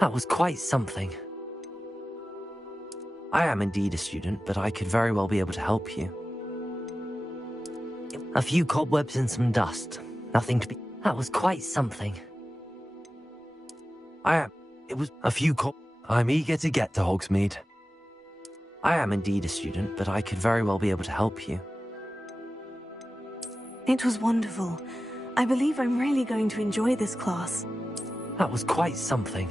That was quite something. I am indeed a student, but I could very well be able to help you. A few cobwebs and some dust. Nothing to be... That was quite something. It was a few I'm eager to get to Hogsmeade. I am indeed a student, but I could very well be able to help you. It was wonderful. I believe I'm really going to enjoy this class. That was quite something.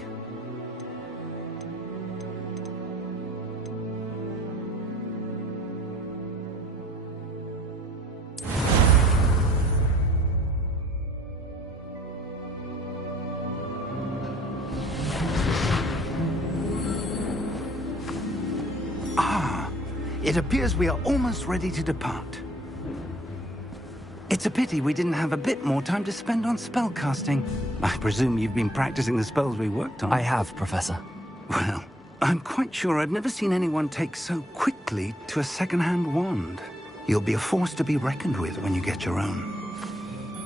It appears we are almost ready to depart. It's a pity we didn't have a bit more time to spend on spellcasting. I presume you've been practicing the spells we worked on. I have, Professor. Well, I'm quite sure I've never seen anyone take so quickly to a second-hand wand. You'll be a force to be reckoned with when you get your own.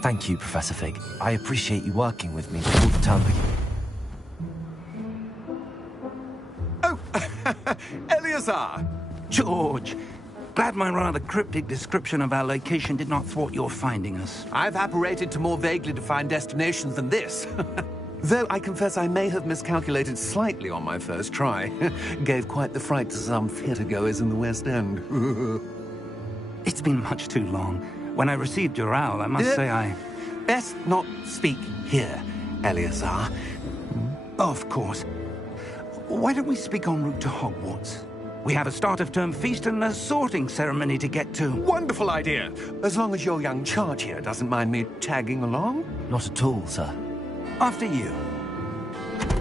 Thank you, Professor Fig. I appreciate you working with me before the term begins. Oh, Eleazar! George, glad my rather cryptic description of our location did not thwart your finding us. I've apparated to more vaguely defined destinations than this. Though I confess I may have miscalculated slightly on my first try. Gave quite the fright to some theatre-goers in the West End. It's been much too long. When I received your owl, I must say I... Best not speak here, Eleazar. Of course. Why don't we speak en route to Hogwarts? We have a start-of-term feast and a sorting ceremony to get to. Wonderful idea! As long as your young charge here doesn't mind me tagging along. Not at all, sir. After you.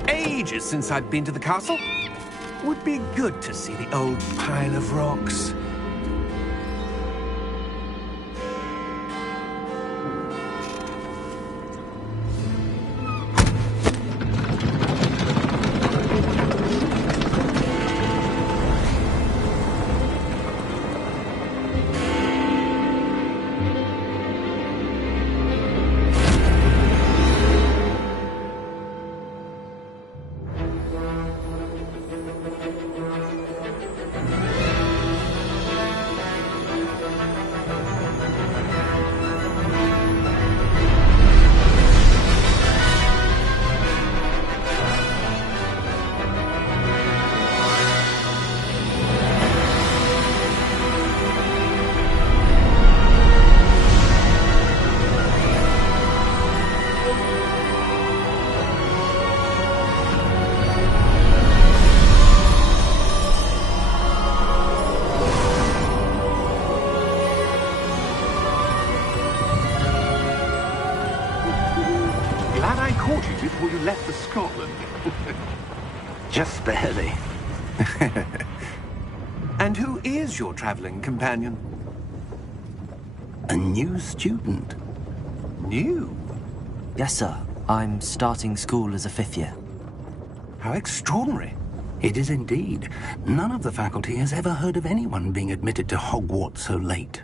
Ages since I've been to the castle. Would be good to see the old pile of rocks. Before you left for Scotland. Just barely. And who is your traveling companion? A new student. New? Yes, sir. I'm starting school as a 5th year. How extraordinary. It is indeed. None of the faculty has ever heard of anyone being admitted to Hogwarts so late.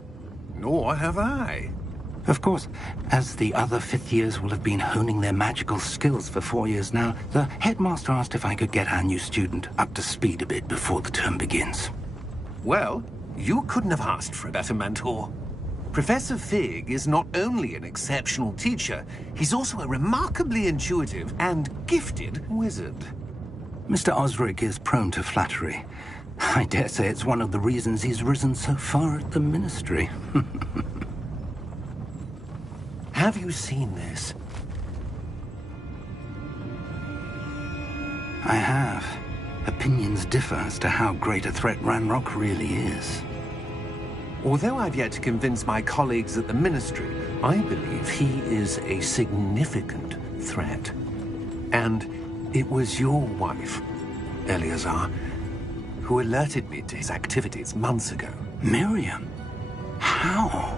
Nor have I. Of course, as the other 5th years will have been honing their magical skills for 4 years now, the headmaster asked if I could get our new student up to speed a bit before the term begins. Well, you couldn't have asked for a better mentor. Professor Fig is not only an exceptional teacher, he's also a remarkably intuitive and gifted wizard. Mr. Osric is prone to flattery. I dare say it's one of the reasons he's risen so far at the Ministry. Have you seen this? I have. Opinions differ as to how great a threat Ranrock really is. Although I've yet to convince my colleagues at the Ministry, I believe he is a significant threat. And it was your wife, Eleazar, who alerted me to his activities months ago. Miriam? How?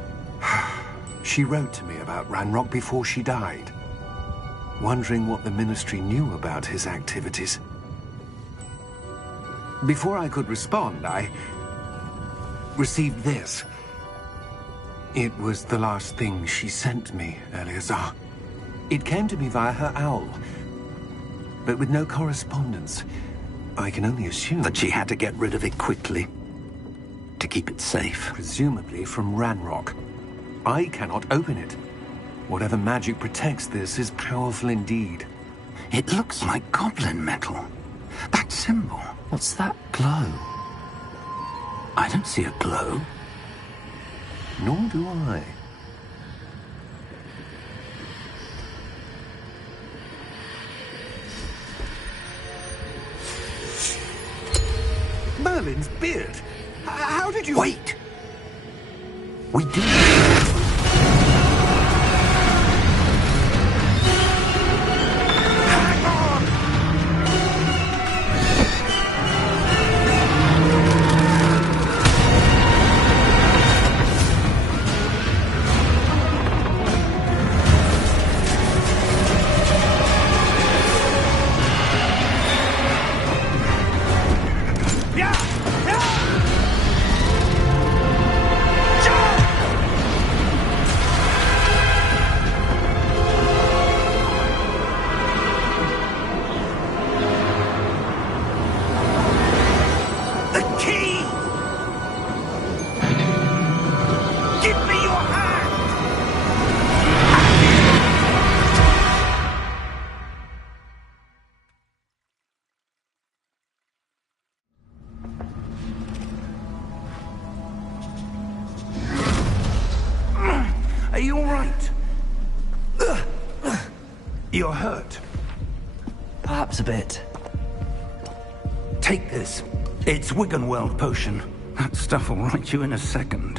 She wrote to me about Ranrock before she died, wondering what the Ministry knew about his activities. Before I could respond, I received this. It was the last thing she sent me, Eleazar. It came to me via her owl. but with no correspondence. I can only assume That she had to get rid of it quickly to keep it safe. presumably from Ranrock. I cannot open it. Whatever magic protects this is powerful indeed. It looks like goblin metal. That symbol. What's that glow? I don't see a glow. Nor do I. Merlin's beard! How did you... Wait! We do. Hang on! The key! Give me your hand! Are you all right? You're hurt. Perhaps a bit. Take this. It's Wiggenweld potion. That stuff will right you in a second.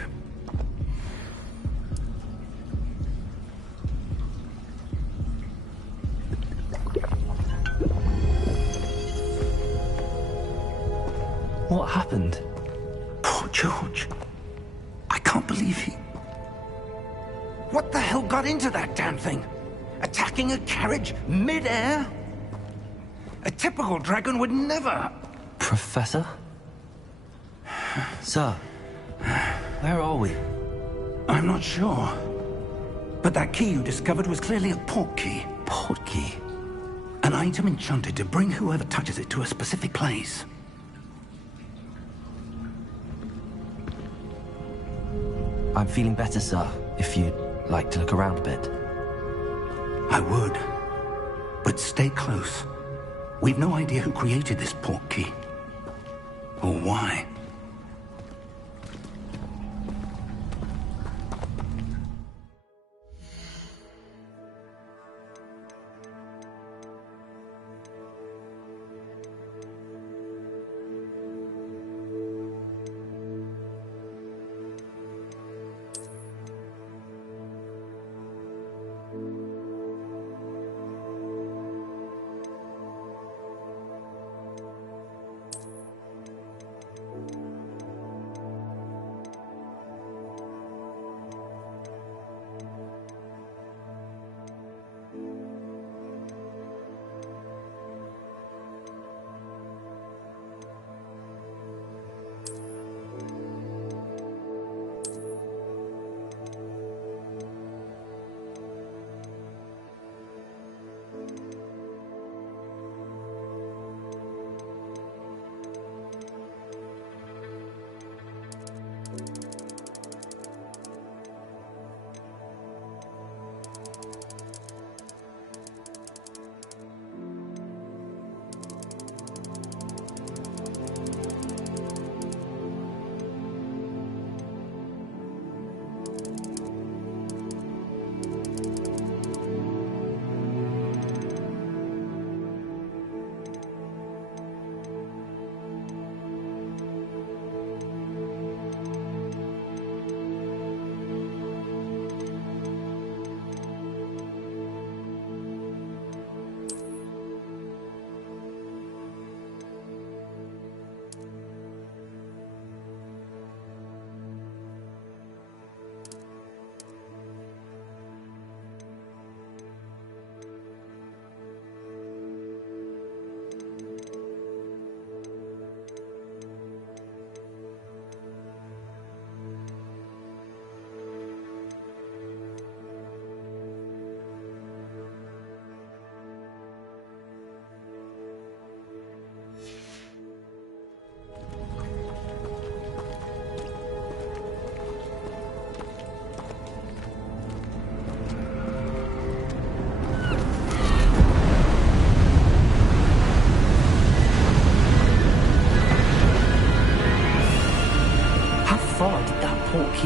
What happened? Poor George. I can't believe he... What the hell got into that damn thing? Attacking a carriage mid-air? A typical dragon would never... Professor? Sir, where are we? I'm not sure. But that key you discovered was clearly a port key. Port key? An item enchanted to bring whoever touches it to a specific place. I'm feeling better, sir, if you'd like to look around a bit. I would. But stay close. We've no idea who created this port key. Or why.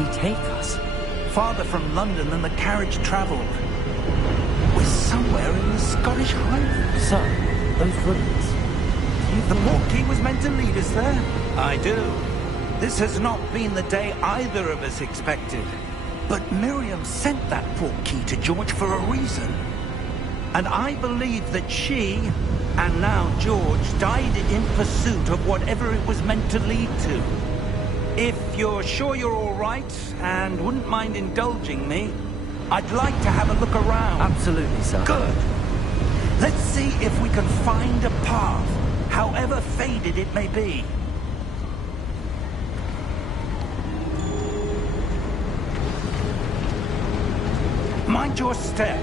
he take us? Farther from London than the carriage travelled. We're somewhere in the Scottish Highlands. Sir, those ruins. The portkey was meant to lead us there? I do. This has not been the day either of us expected. But Miriam sent that portkey to George for a reason. And I believe that she, and now George, died in pursuit of whatever it was meant to lead to. If you're sure you're all right, and wouldn't mind indulging me, I'd like to have a look around. Absolutely, sir. Good. Let's see if we can find a path, however faded it may be. Mind your step.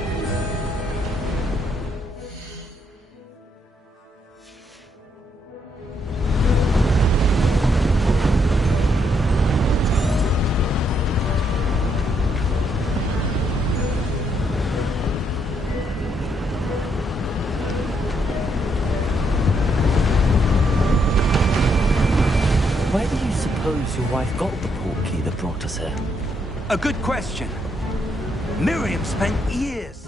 Where do you suppose your wife got the portkey that brought us here? A good question. Miriam spent years...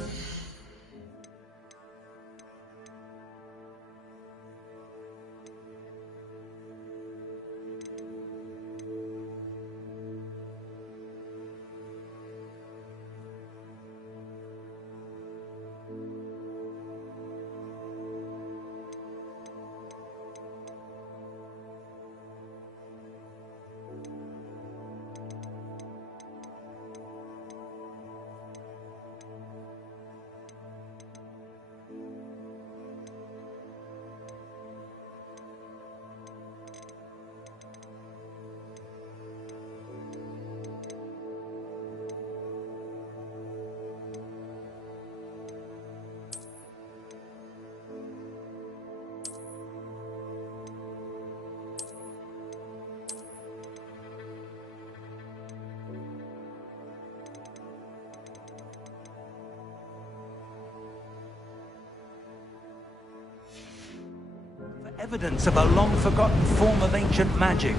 evidence of a long-forgotten form of ancient magic.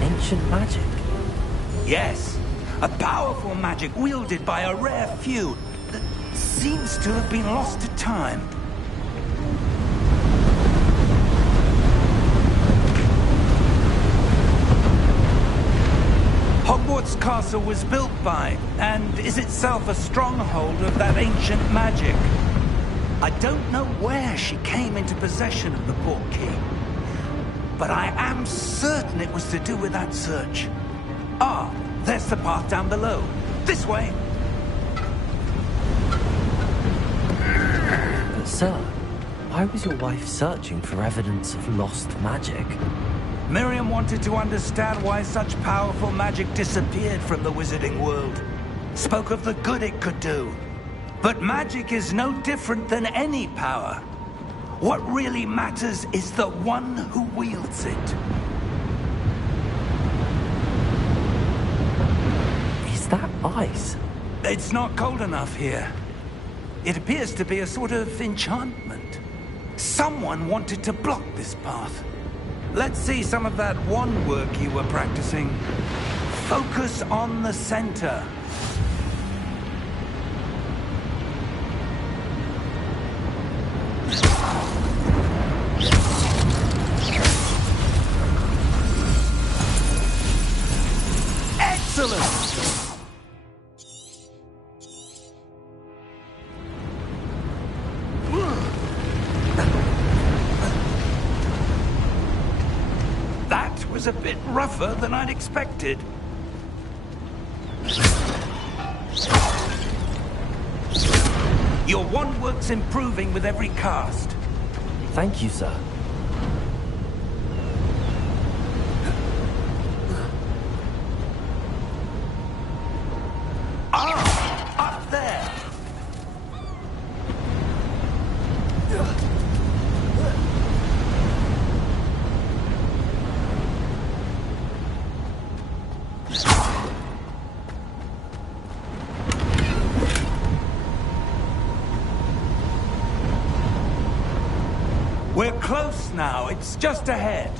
Ancient magic? Yes, a powerful magic wielded by a rare few that seems to have been lost to time. Hogwarts Castle was built by, and is itself a stronghold of that ancient magic. I don't know where she came into possession of the portkey, but I am certain it was to do with that search. Ah, there's the path down below. This way. But sir, why was your wife searching for evidence of lost magic? Miriam wanted to understand why such powerful magic disappeared from the wizarding world. Spoke of the good it could do. But magic is no different than any power. What really matters is the one who wields it. Is that ice? It's not cold enough here. It appears to be a sort of enchantment. Someone wanted to block this path. Let's see some of that wand work you were practicing. Focus on the center. Excellent! A bit rougher than I'd expected. Your wand work's improving with every cast. Thank you, sir. Ah! Up there! now. It's just ahead.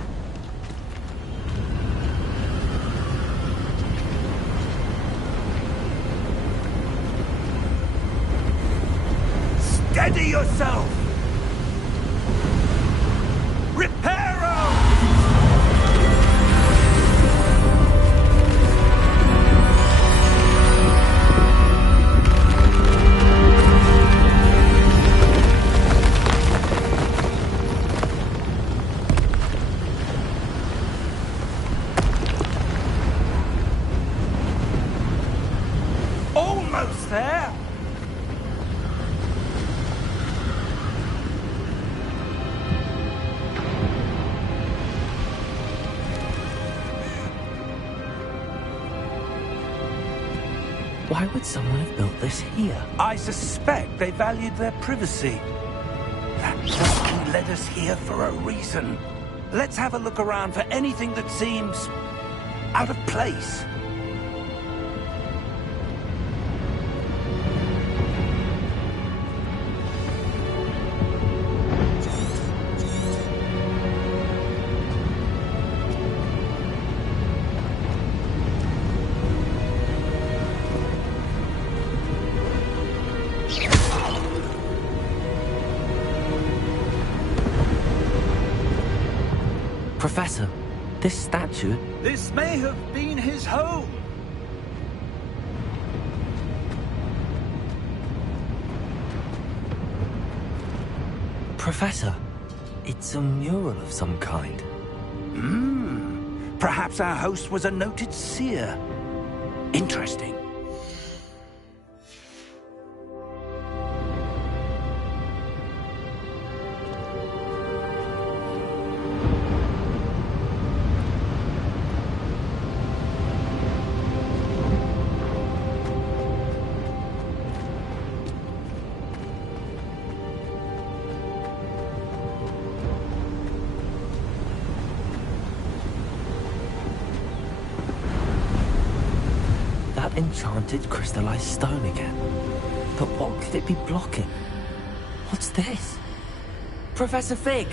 Steady yourself! Reparo! Almost there! Why would someone have built this here? I suspect they valued their privacy. That monkey led us here for a reason. Let's have a look around for anything that seems out of place. Professor, this statue... This may have been his home. Professor, it's a mural of some kind. Perhaps our host was a noted seer. Interesting. Enchanted crystallized stone again. But what could it be blocking? What's this? Professor Fig!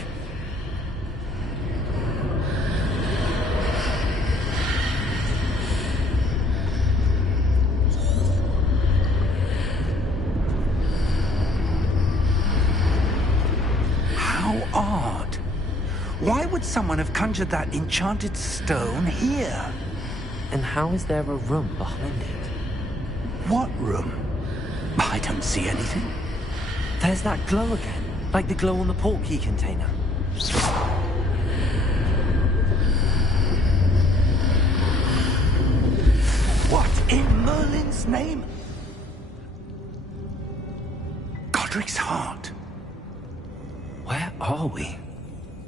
How odd. Why would someone have conjured that enchanted stone here? And how is there a room behind it? What room? I don't see anything. There's that glow again, like the glow on the portkey container. What in Merlin's name? Godric's heart. Where are we?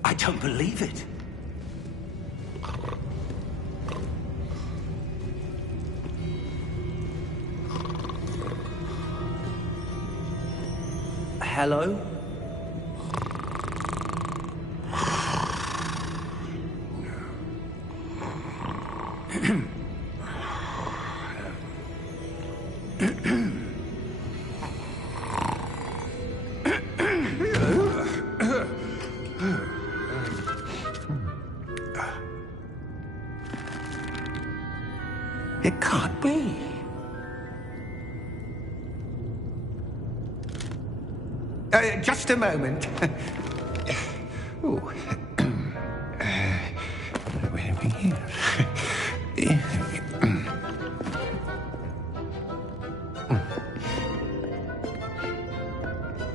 I don't believe it. Hello? It can't be. Just a moment. Oh. Where are we here?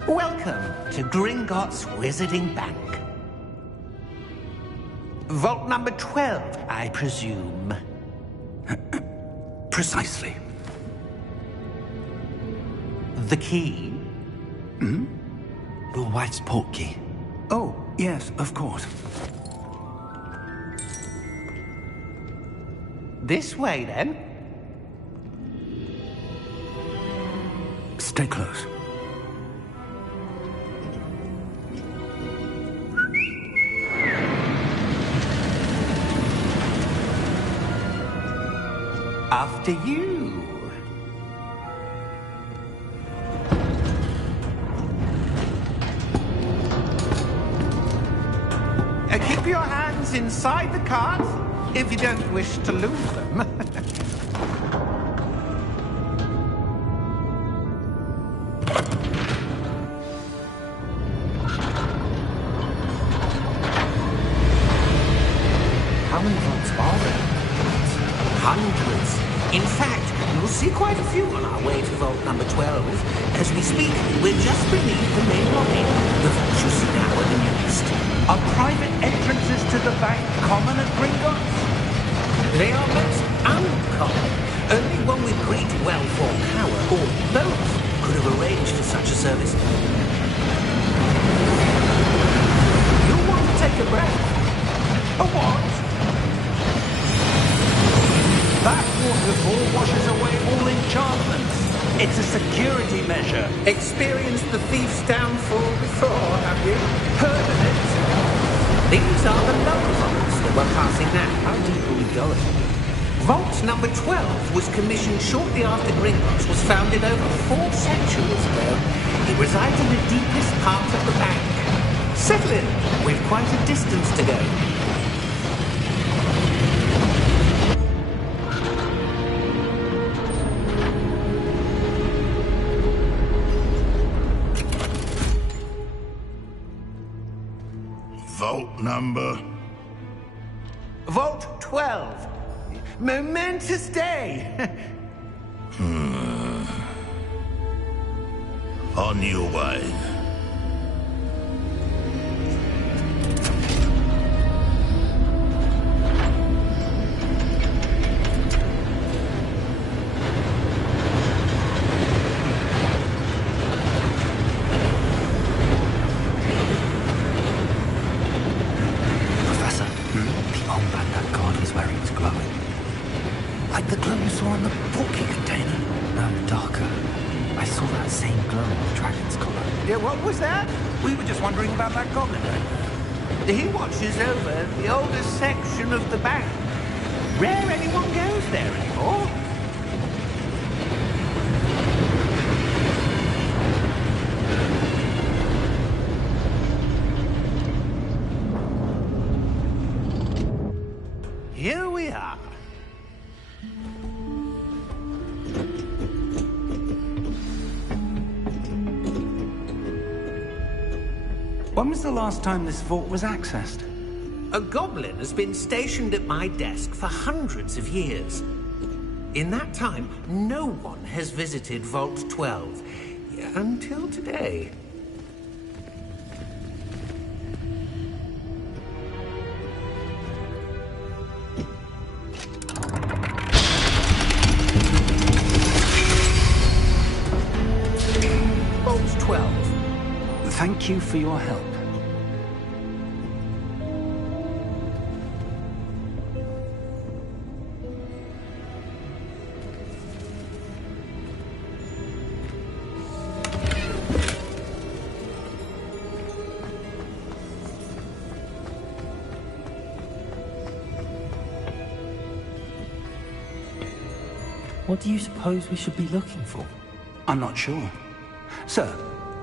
Welcome to Gringotts Wizarding Bank. Vault number 12, I presume. Precisely. The key? Your wife's portkey. Oh, yes, of course. This way, then. Stay close. After you. inside the cart, if you don't wish to lose them. How many vaults are there? Hundreds. In fact, you'll see quite a few on our way to vault number 12. As we speak, we're just beneath the main lobby. The vaults you see now are the newest. Are private entrances to the bank common at Gringotts? They are most uncommon. Only one with great wealth or power, or both, could have arranged for such a service. You'll want to take a breath. A what? That waterfall washes away all enchantments. It's a security measure. Experienced the thief's downfall before, have you? Heard of it? These are the lower vaults that we're passing now. How deep are we going? Vault number 12 was commissioned shortly after Gringotts was founded over 4 centuries ago. It resides in the deepest part of the bank. Settle in. We've quite a distance to go. Vault number? Vault 12. Momentous day. On your way. Professor, the armband that guard was wearing is glowing. Like the glow you saw on the porky container. No, darker. I saw that same glow on the dragon's collar. Yeah, what was that? We were just wondering about that goblin. He watches over the oldest section of the bank. Rare anyone goes there anymore. Here we are. When was the last time this vault was accessed? A goblin has been stationed at my desk for hundreds of years. In that time, no one has visited Vault 12. Until today. Vault 12. Thank you for your help. What do you suppose we should be looking for? I'm not sure. Sir,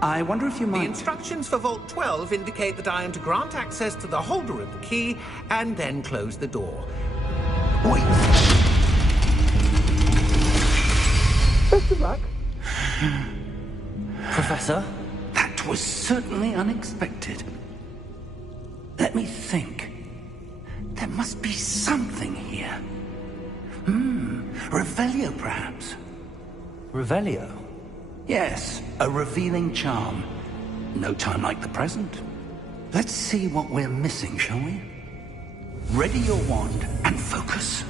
I wonder if you The might... instructions for Vault 12 indicate that I am to grant access to the holder of the key and then close the door. Wait! Best of luck. Professor? That was certainly unexpected. Let me think. There must be something here. Revelio, perhaps? Revelio? Yes, a revealing charm. No time like the present. Let's see what we're missing, shall we? Ready your wand and focus.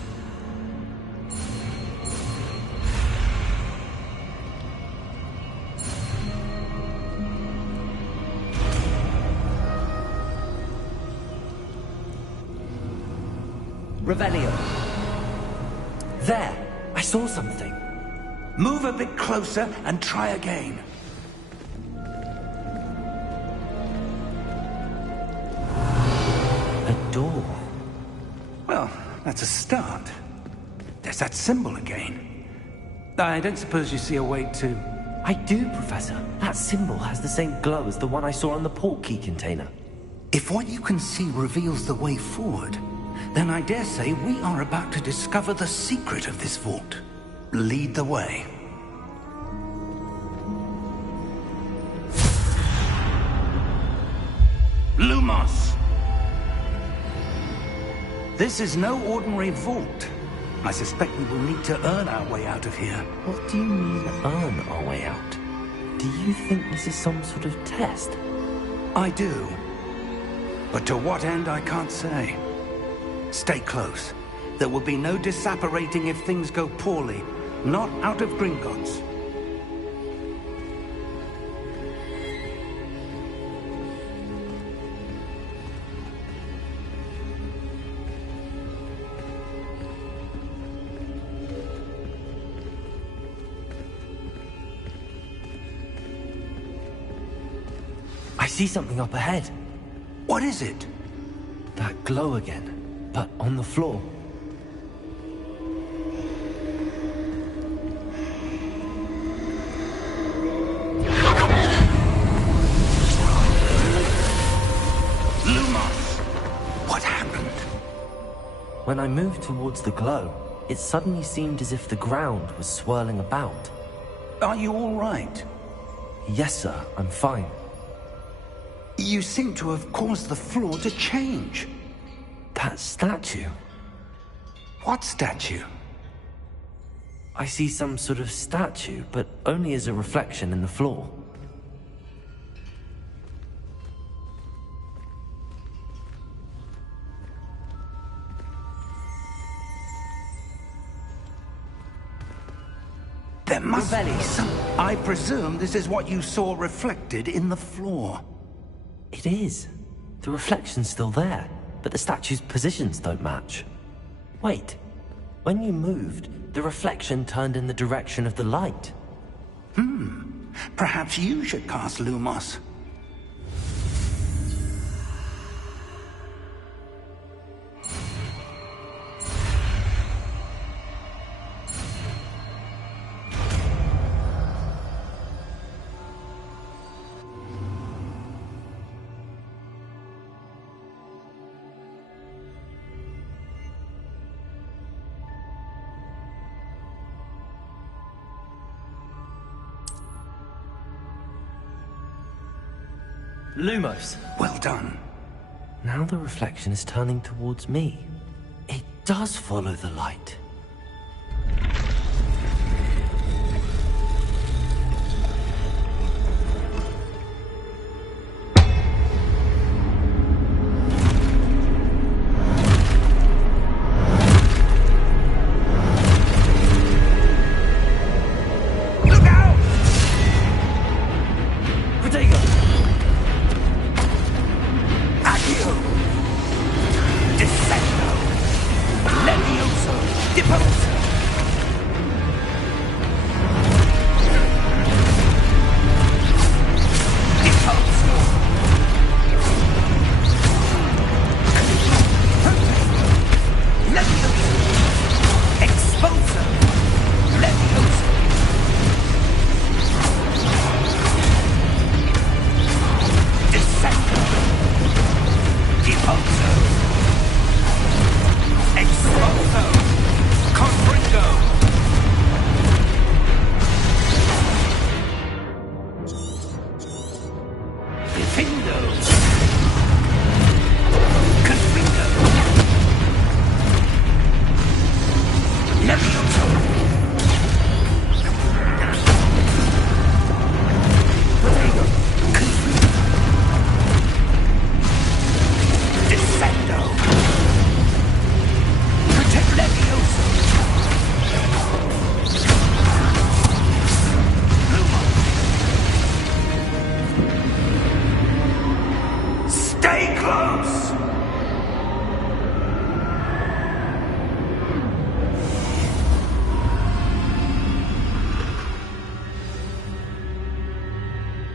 Revelio. There! I saw something. Move a bit closer and try again. A door. Well, that's a start. There's that symbol again. I don't suppose you see a way to... I do, Professor. That symbol has the same glow as the one I saw on the port key container. If what you can see reveals the way forward, then I dare say we are about to discover the secret of this vault. Lead the way. Lumos! This is no ordinary vault. I suspect we will need to earn our way out of here. What do you mean, earn our way out? Do you think this is some sort of test? I do. But to what end, I can't say. Stay close. There will be no disapparating if things go poorly. Not out of Gringotts. I see something up ahead. What is it? That glow again, but on the floor. Lumos! What happened? When I moved towards the glow, it suddenly seemed as if the ground was swirling about. Are you all right? Yes, sir, I'm fine. You seem to have caused the floor to change. That statue. What statue? I see some sort of statue, but only as a reflection in the floor. There must be some... I presume this is what you saw reflected in the floor. It is. The reflection's still there, but the statue's positions don't match. Wait. When you moved, the reflection turned in the direction of the light. Perhaps you should cast Lumos. Lumos. Well done. Now the reflection is turning towards me. It does follow the light.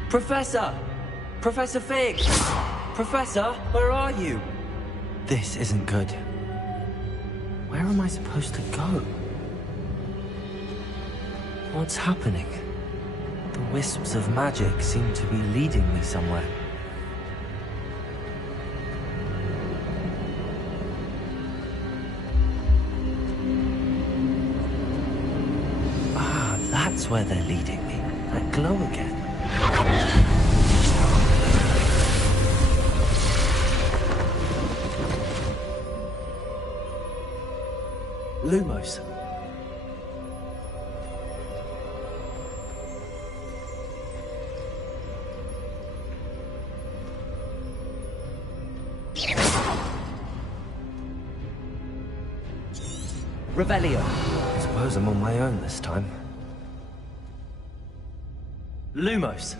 Professor! Professor Fig! Professor, where are you? This isn't good. Where am I supposed to go? What's happening? The wisps of magic seem to be leading me somewhere. That's where they're leading me. That glow again. Lumos. Revelio. I suppose I'm on my own this time. Lumos.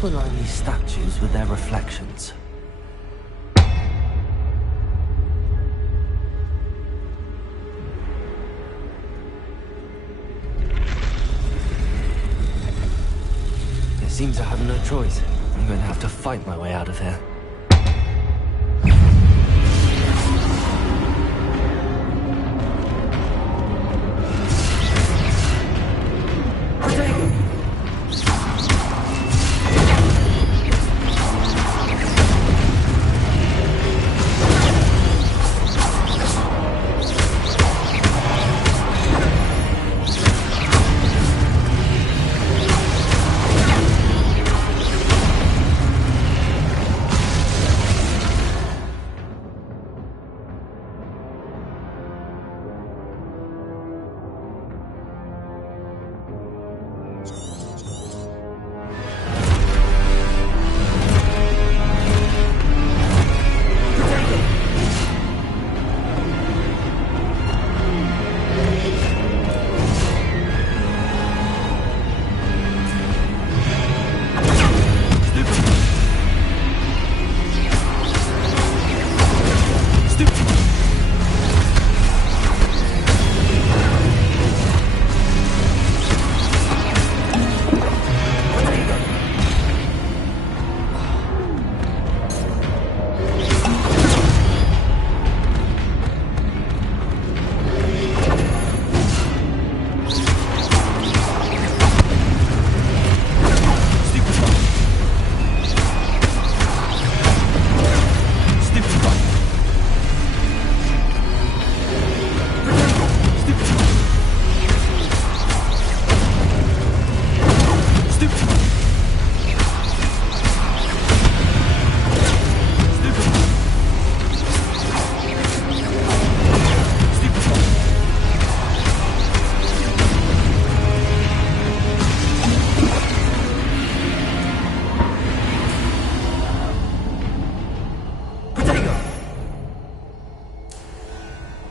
To align these statues with their reflections. It seems I have no choice. I'm going to have to fight my way out of here.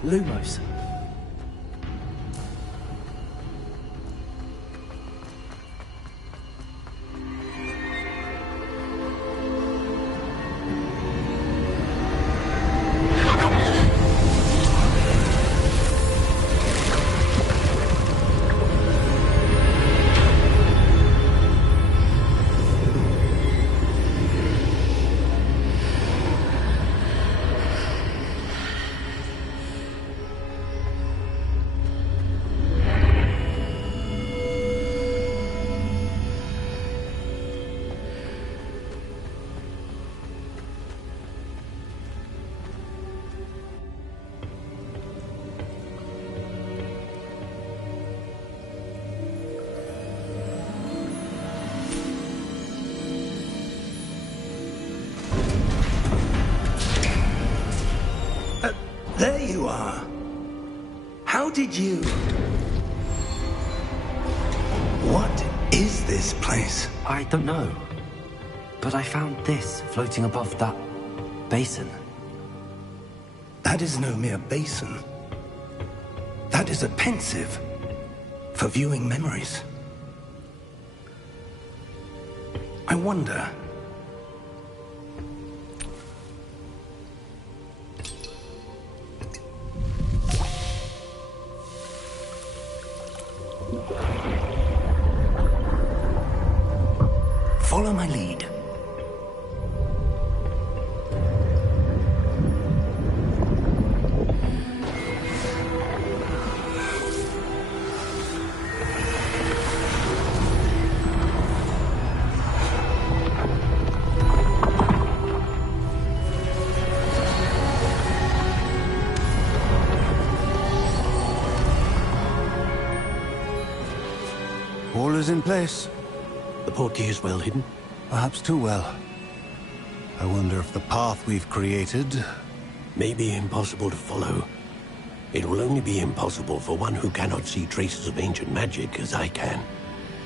Lumos. There you are. How did you... What is this place? I don't know. But I found this floating above that basin. That is no mere basin. That is a pensive for viewing memories. I wonder... Follow my lead. is in place. The portkey is well hidden? Perhaps too well. I wonder if the path we've created... may be impossible to follow. It will only be impossible for one who cannot see traces of ancient magic as I can.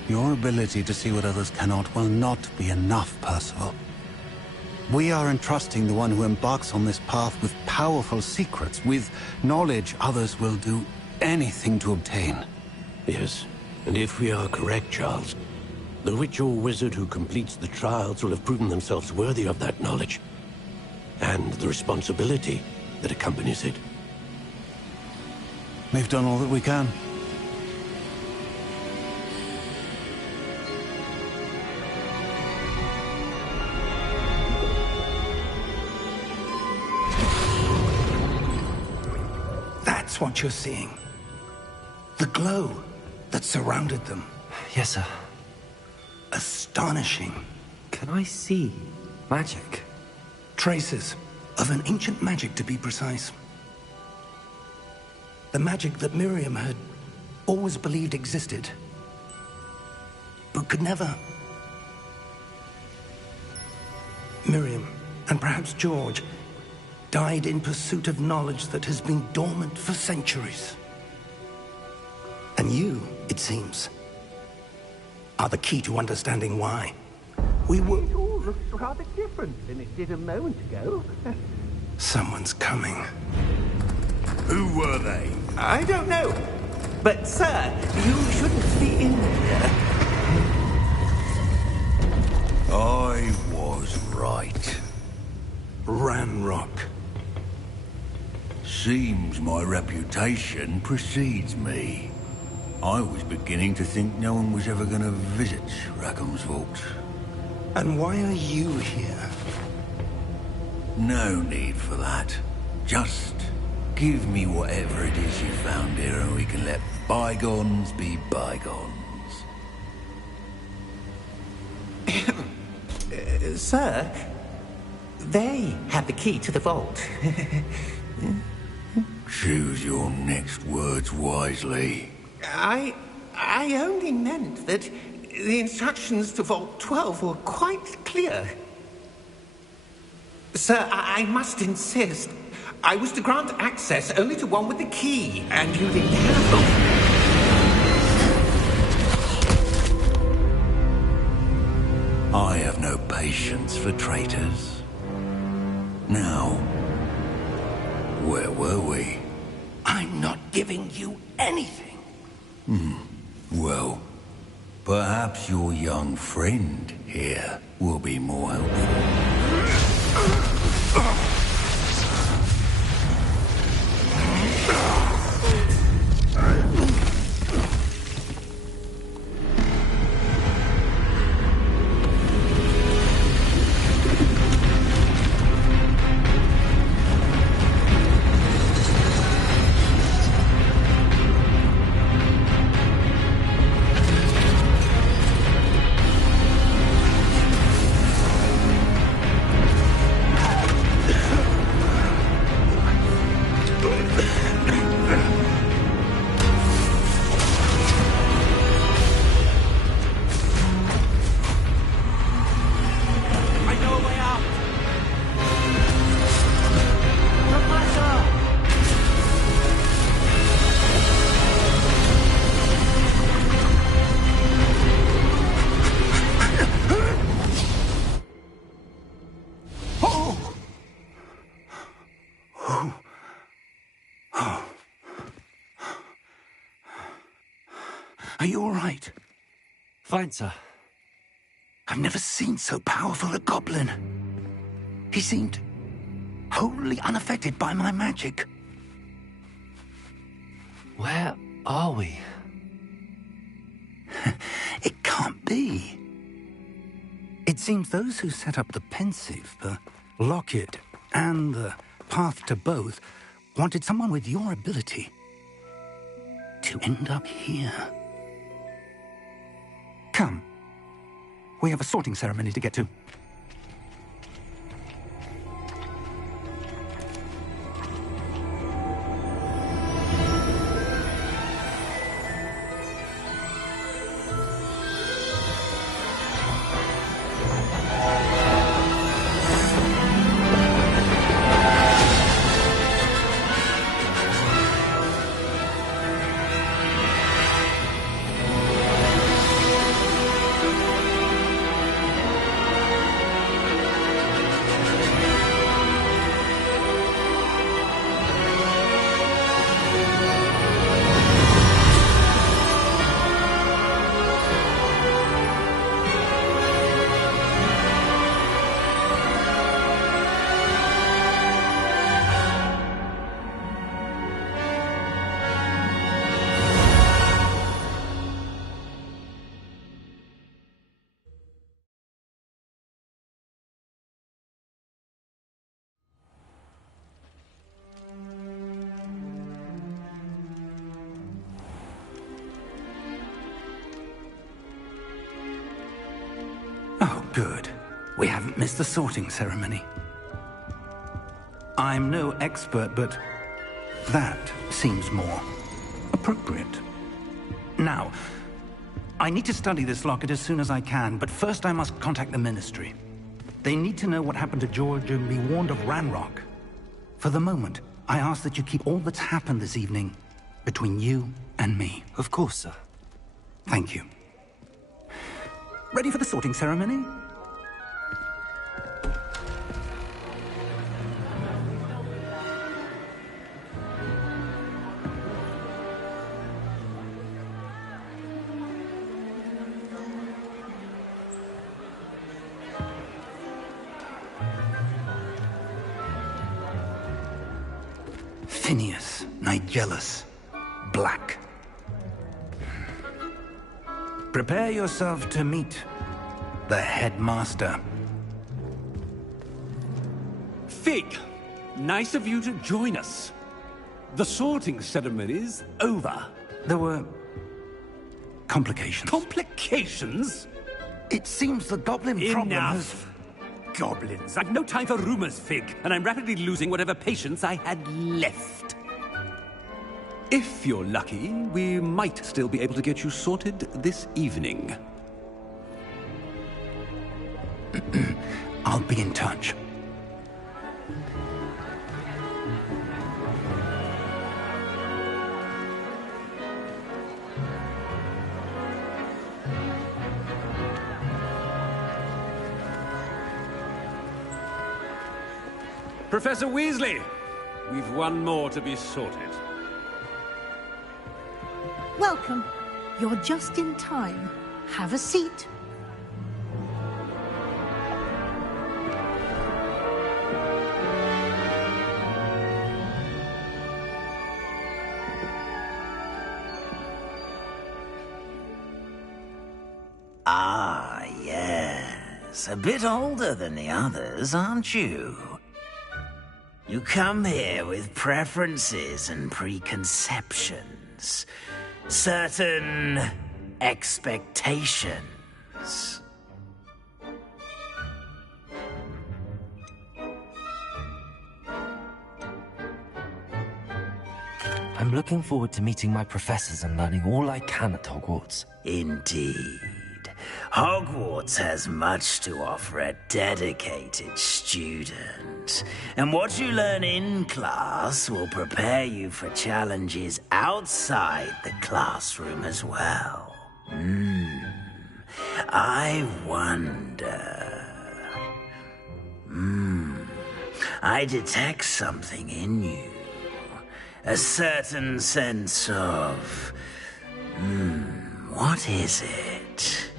Your ability to see what others cannot will not be enough, Percival. We are entrusting the one who embarks on this path with powerful secrets, with knowledge others will do anything to obtain. Yes, and if we are correct, Charles, the witch or wizard who completes the trials will have proven themselves worthy of that knowledge, and the responsibility that accompanies it. We've done all that we can. That's what you're seeing. The glow that surrounded them. Yes, sir. Astonishing. Can I see magic? Traces of an ancient magic, to be precise. The magic that Miriam had always believed existed, but could never. Miriam, and perhaps George, died in pursuit of knowledge that has been dormant for centuries. And you, it seems, are the key to understanding why. We were... It all looks rather different than it did a moment ago. Someone's coming. Who were they? I don't know. But, sir, you shouldn't be in here. I was right. Ranrock. Seems my reputation precedes me. I was beginning to think no one was ever going to visit Rackham's vault. And why are you here? No need for that. Just give me whatever it is you found here and we can let bygones be bygones. Sir, they have the key to the vault. Choose your next words wisely. I only meant that the instructions to Vault 12 were quite clear. Sir, I must insist. I was to grant access only to one with the key, and you didn't have them. I have no patience for traitors. Now, where were we? I'm not giving you anything. Well, perhaps your young friend here will be more helpful. Are you all right? Fine, sir. I've never seen so powerful a goblin. He seemed wholly unaffected by my magic. Where are we? It can't be. It seems those who set up the pensive, the locket, and the path to both wanted someone with your ability to end up here. Come. We have a sorting ceremony to get to. Oh, good. We haven't missed the sorting ceremony. I'm no expert, but that seems more appropriate. Now, I need to study this locket as soon as I can, but first I must contact the Ministry. They need to know what happened to George and be warned of Ranrock. For the moment, I ask that you keep all that's happened this evening between you and me. Of course, sir. Thank you. Ready for the sorting ceremony? Phineas, Nigellus, Black. Prepare yourself to meet the headmaster. Fig, nice of you to join us. The sorting ceremony's over. There were complications. Complications? It seems the goblin problem has... Enough! Goblins. I've no time for rumors, Fig, and I'm rapidly losing whatever patience I had left. If you're lucky, we might still be able to get you sorted this evening. I'll be in touch. Professor Weasley, we've one more to be sorted. Welcome. You're just in time. Have a seat. Ah, yes. A bit older than the others, aren't you? You come here with preferences and preconceptions. Certain expectations. I'm looking forward to meeting my professors and learning all I can at Hogwarts. Indeed. Hogwarts has much to offer a dedicated student. And what you learn in class will prepare you for challenges outside the classroom as well. I wonder... I detect something in you. A certain sense of... what is it?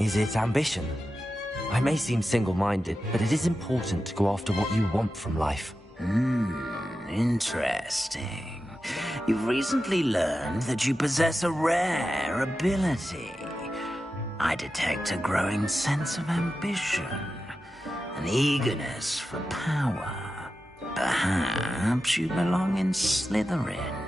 Is it ambition? I may seem single-minded, but it is important to go after what you want from life. Interesting. You've recently learned that you possess a rare ability. I detect a growing sense of ambition, an eagerness for power. Perhaps you belong in Slytherin.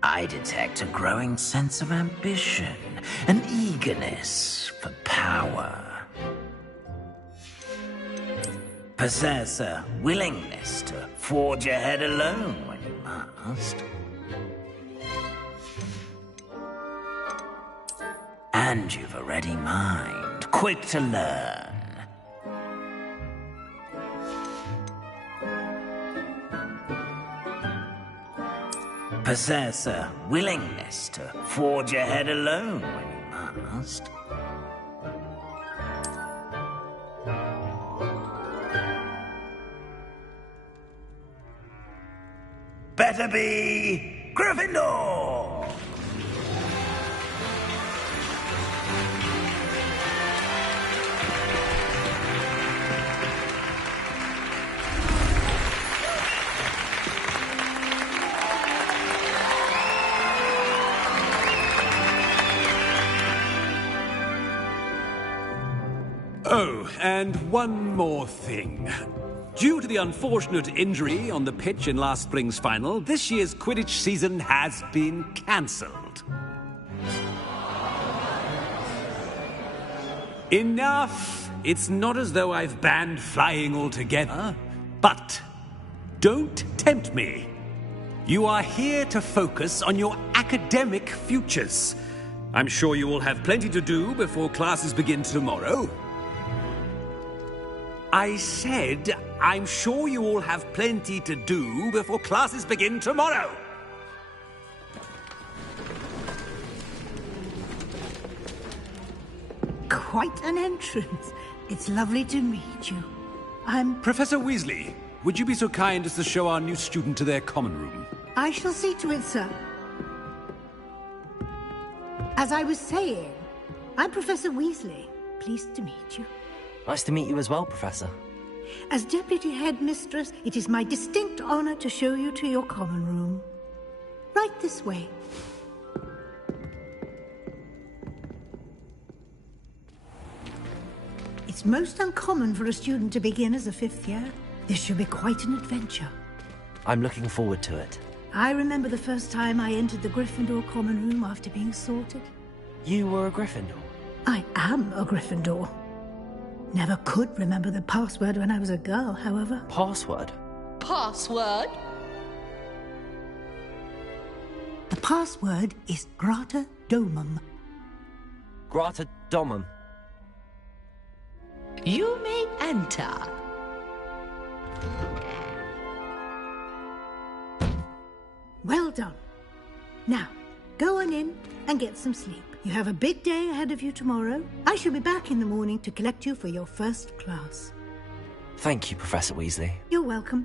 I detect a growing sense of ambition, an eagerness for power. Possess a willingness to forge ahead alone when you must. And you've a ready mind, quick to learn. Possess a willingness to forge ahead alone when you must. Better be Gryffindor! Oh, and one more thing. Due to the unfortunate injury on the pitch in last spring's final, this year's Quidditch season has been cancelled. Enough! It's not as though I've banned flying altogether, but don't tempt me. You are here to focus on your academic futures. I'm sure you will have plenty to do before classes begin tomorrow. I said, I'm sure you all have plenty to do before classes begin tomorrow. Quite an entrance. It's lovely to meet you. I'm... Professor Weasley, would you be so kind as to show our new student to their common room? I shall see to it, sir. As I was saying, I'm Professor Weasley. Pleased to meet you. Nice to meet you as well, Professor. As Deputy Headmistress, it is my distinct honor to show you to your common room. Right this way. It's most uncommon for a student to begin as a fifth year. This should be quite an adventure. I'm looking forward to it. I remember the first time I entered the Gryffindor common room after being sorted. You were a Gryffindor? I am a Gryffindor. Never could remember the password when I was a girl, however. Password? Password? The password is Grata Domum. Grata Domum. You may enter. Well done. Now, go on in and get some sleep. You have a big day ahead of you tomorrow. I shall be back in the morning to collect you for your first class. Thank you, Professor Weasley. You're welcome.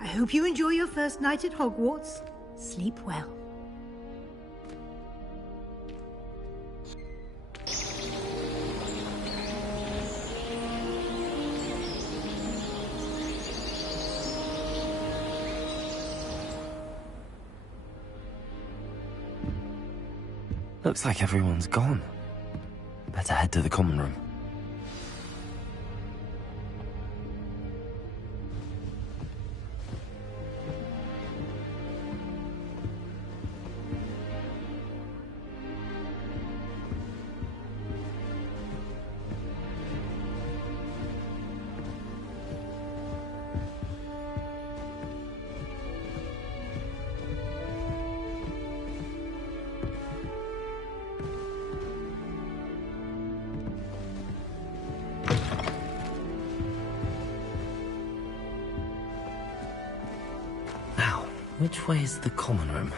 I hope you enjoy your first night at Hogwarts. Sleep well. Looks like everyone's gone. Better head to the common room. Which way is the common room?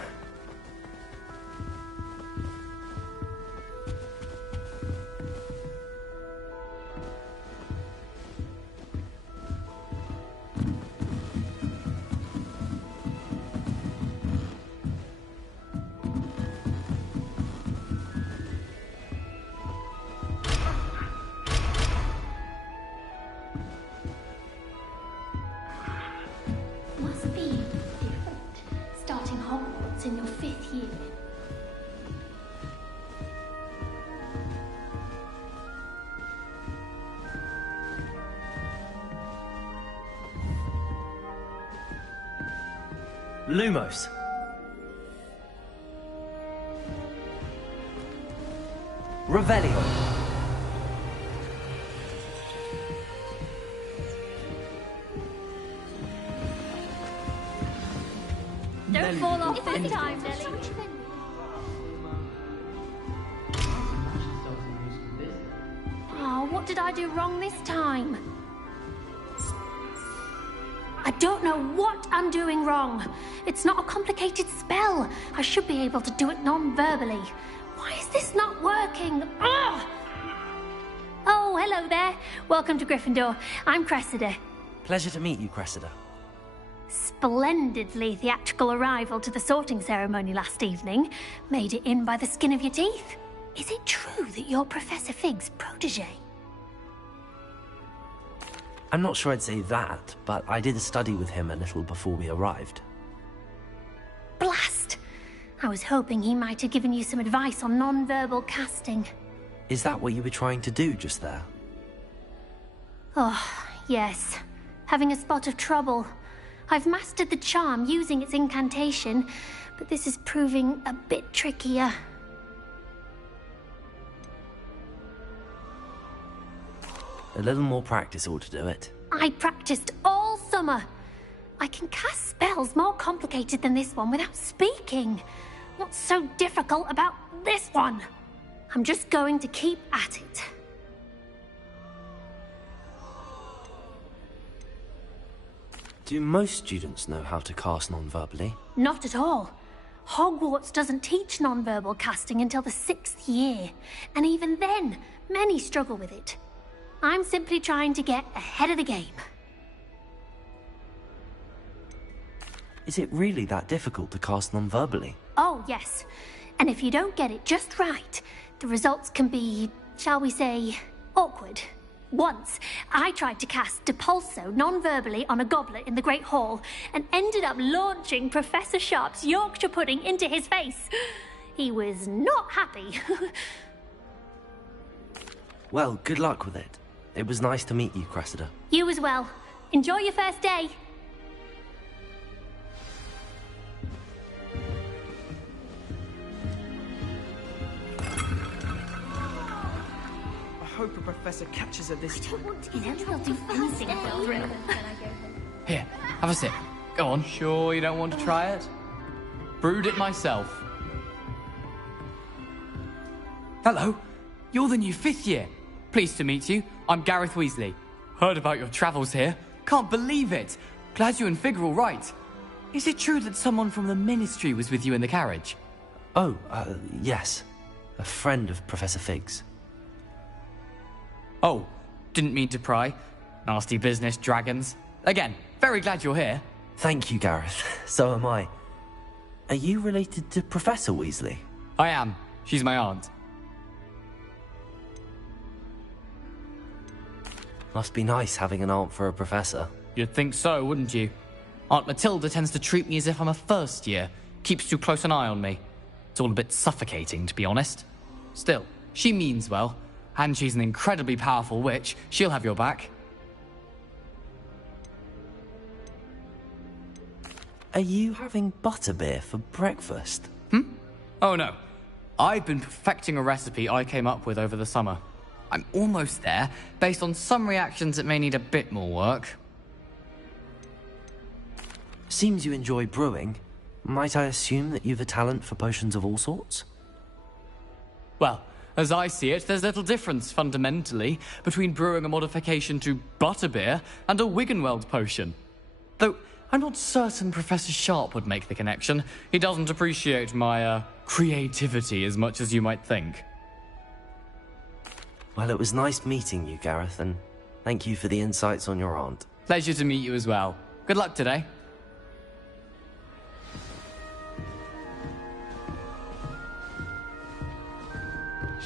Must be different, starting Hogwarts in your 5th year. Lumos. Revelio. Don't fall off this time, Nelly. Oh, what did I do wrong this time? I don't know what I'm doing wrong. It's not a complicated spell. I should be able to do it non-verbally. Why is this not working? Ugh! Oh, hello there. Welcome to Gryffindor. I'm Cressida. Pleasure to meet you, Cressida. Splendidly theatrical arrival to the sorting ceremony last evening. Made it in by the skin of your teeth. Is it true that you're Professor Fig's protege? I'm not sure I'd say that, but I did study with him a little before we arrived. Blast! I was hoping he might have given you some advice on non-verbal casting. Is that what you were trying to do just there? Oh, yes. Having a spot of trouble. I've mastered the charm using its incantation, but this is proving a bit trickier. A little more practice ought to do it. I practiced all summer. I can cast spells more complicated than this one without speaking. What's so difficult about this one? I'm just going to keep at it. Do most students know how to cast non-verbally? Not at all. Hogwarts doesn't teach non-verbal casting until the 6th year, and even then, many struggle with it. I'm simply trying to get ahead of the game. Is it really that difficult to cast non-verbally? Oh, yes. And if you don't get it just right, the results can be, shall we say, awkward. Once, I tried to cast Depulso non-verbally on a goblet in the Great Hall and ended up launching Professor Sharp's Yorkshire pudding into his face. He was not happy. Well, good luck with it. It was nice to meet you, Cressida. You as well. Enjoy your first day. I hope a professor catches her this time. We'll do anything for a thrill. Here, have a sip. Go on. Sure you don't want to try it? Brewed it myself. Hello, you're the new 5th year. Pleased to meet you. I'm Gareth Weasley. Heard about your travels here. Can't believe it. Glad you and Fig are all right. Is it true that someone from the Ministry was with you in the carriage? Oh, yes. A friend of Professor Fig's. Oh, didn't mean to pry. Nasty business, dragons. Again, very glad you're here. Thank you, Gareth. So am I. Are you related to Professor Weasley? I am. She's my aunt. Must be nice having an aunt for a professor. You'd think so, wouldn't you? Aunt Matilda tends to treat me as if I'm a first year. Keeps too close an eye on me. It's all a bit suffocating, to be honest. Still, she means well. And she's an incredibly powerful witch. She'll have your back. Are you having butterbeer for breakfast? Oh no. I've been perfecting a recipe I came up with over the summer. I'm almost there. Based on some reactions, it may need a bit more work. Seems you enjoy brewing. Might I assume that you've a talent for potions of all sorts? Well, as I see it, there's little difference, fundamentally, between brewing a modification to butterbeer and a Wiggenweld potion. Though, I'm not certain Professor Sharp would make the connection. He doesn't appreciate my, creativity as much as you might think. Well, it was nice meeting you, Gareth, and thank you for the insights on your aunt. Pleasure to meet you as well. Good luck today.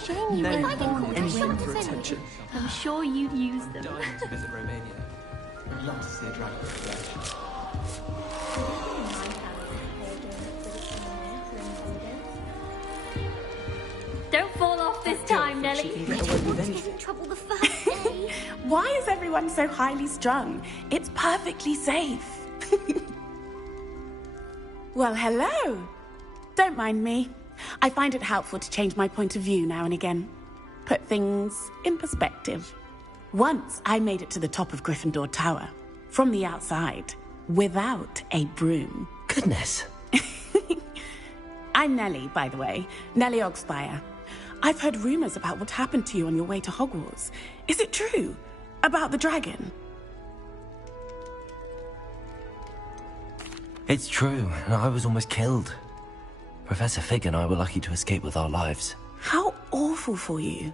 Shame you No, weren't born with anything wings. for attention. I'm sure you'd use them. Dying to visit Romania. I'd love to see a dragon flesh. Don't fall off this time, Nelly. in trouble the first day. Why is everyone so highly strung? It's perfectly safe. Well, hello. Don't mind me. I find it helpful to change my point of view now and again. Put things in perspective. Once I made it to the top of Gryffindor Tower, from the outside, without a broom. Goodness. I'm Nellie, by the way. Nellie Ogspire. I've heard rumors about what happened to you on your way to Hogwarts. Is it true? About the dragon? It's true, and I was almost killed. Professor Fig and I were lucky to escape with our lives. How awful for you.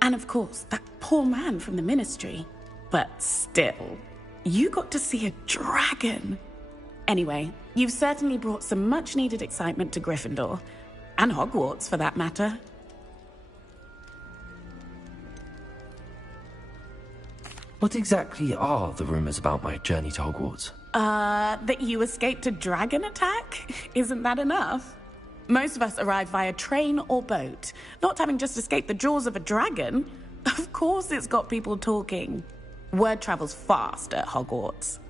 And of course, that poor man from the Ministry. But still, you got to see a dragon. Anyway, you've certainly brought some much-needed excitement to Gryffindor. And Hogwarts, for that matter. What exactly are the rumors about my journey to Hogwarts? That you escaped a dragon attack? Isn't that enough? Most of us arrive via train or boat, not having just escaped the jaws of a dragon. Of course it's got people talking. Word travels fast at Hogwarts.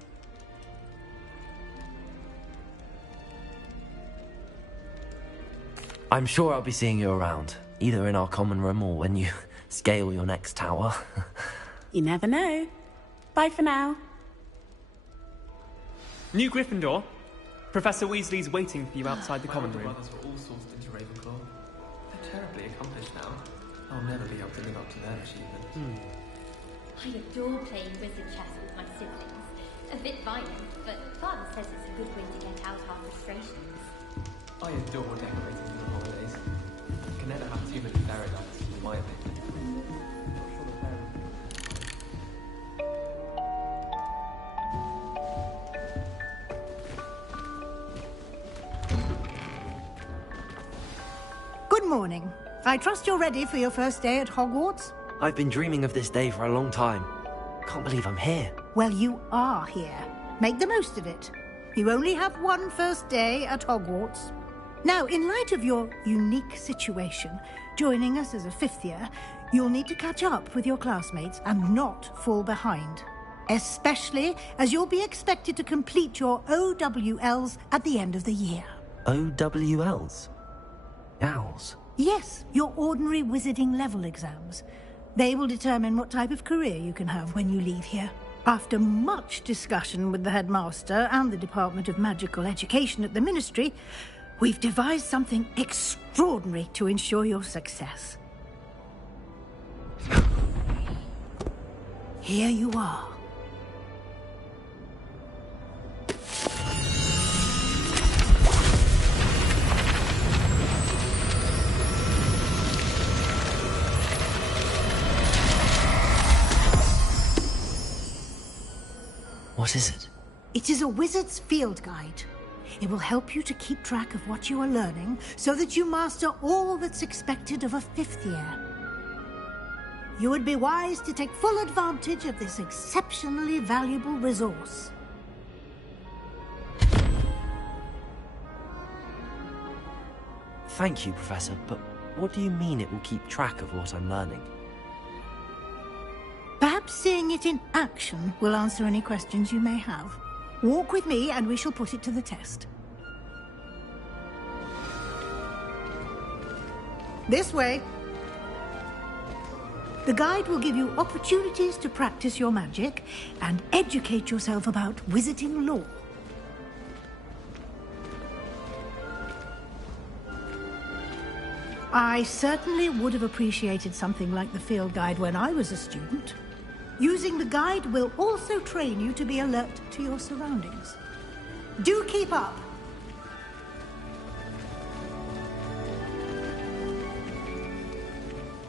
I'm sure I'll be seeing you around, either in our common room or when you scale your next tower. You never know. Bye for now. New Gryffindor. Professor Weasley's waiting for you outside the common room. My brothers were all sourced into Ravenclaw. They're terribly accomplished now. I'll never be able to live up to their achievement. I adore playing wizard chess with my siblings. A bit violent, but Father says it's a good way to get out our frustrations. I adore decorating for the holidays. You can never have too many fairy lights, in my opinion. Not sure the fairy. Good morning. I trust you're ready for your first day at Hogwarts? I've been dreaming of this day for a long time. Can't believe I'm here. Well, you are here. Make the most of it. You only have one first day at Hogwarts. Now, in light of your unique situation, joining us as a fifth year, you'll need to catch up with your classmates and not fall behind. Especially as you'll be expected to complete your OWLs at the end of the year. OWLs? Owls? Yes, your ordinary wizarding level exams. They will determine what type of career you can have when you leave here. After much discussion with the headmaster and the Department of Magical Education at the Ministry, we've devised something extraordinary to ensure your success. Here you are. What is it? It is a wizard's field guide. It will help you to keep track of what you are learning so that you master all that's expected of a fifth year. You would be wise to take full advantage of this exceptionally valuable resource. Thank you, Professor, but what do you mean it will keep track of what I'm learning? Perhaps seeing it in action will answer any questions you may have. Walk with me and we shall put it to the test. This way. The guide will give you opportunities to practice your magic and educate yourself about wizarding lore. I certainly would have appreciated something like the field guide when I was a student. Using the guide will also train you to be alert to your surroundings. Do keep up.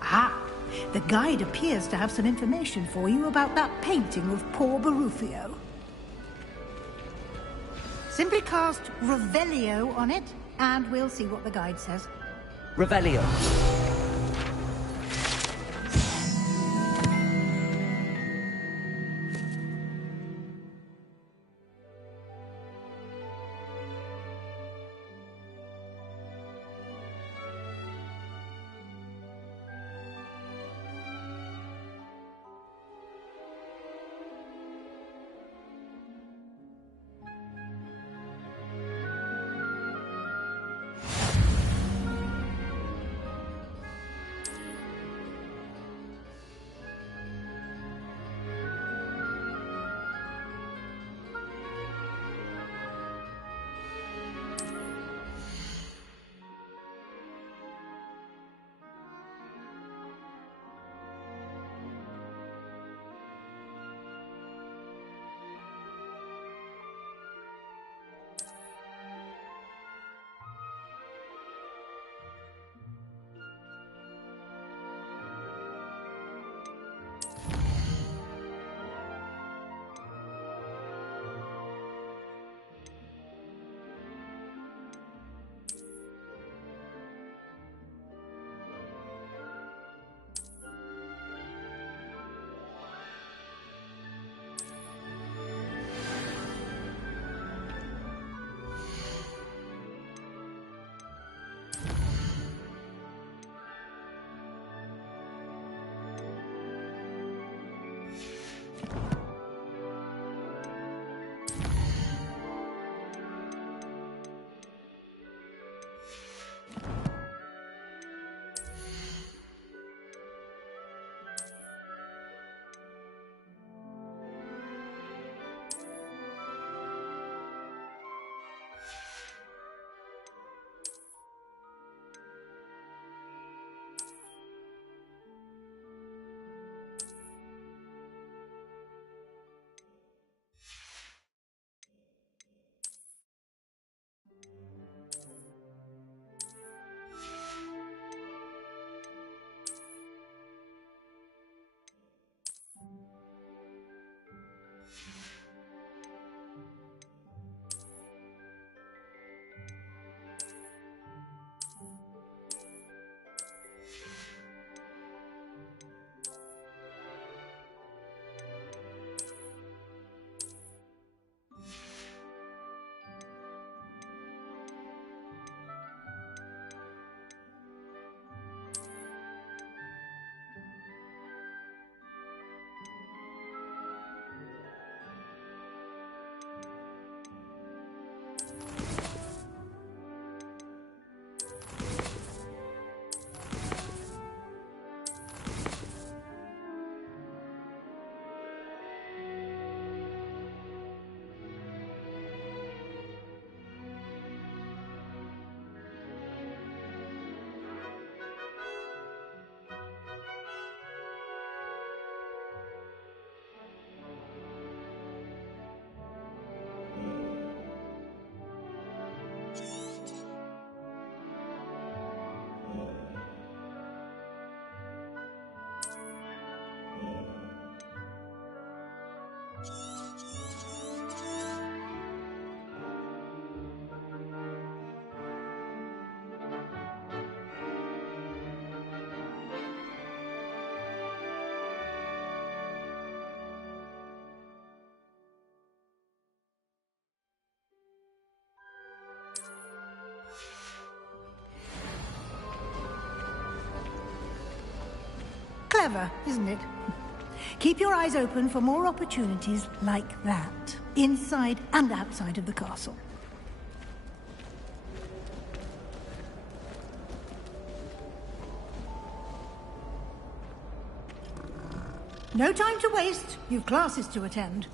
Ah, the guide appears to have some information for you about that painting of poor Barufio. Simply cast Revelio on it, and we'll see what the guide says. Revelio. Clever, isn't it? Keep your eyes open for more opportunities like that, inside and outside of the castle. No time to waste. You've classes to attend.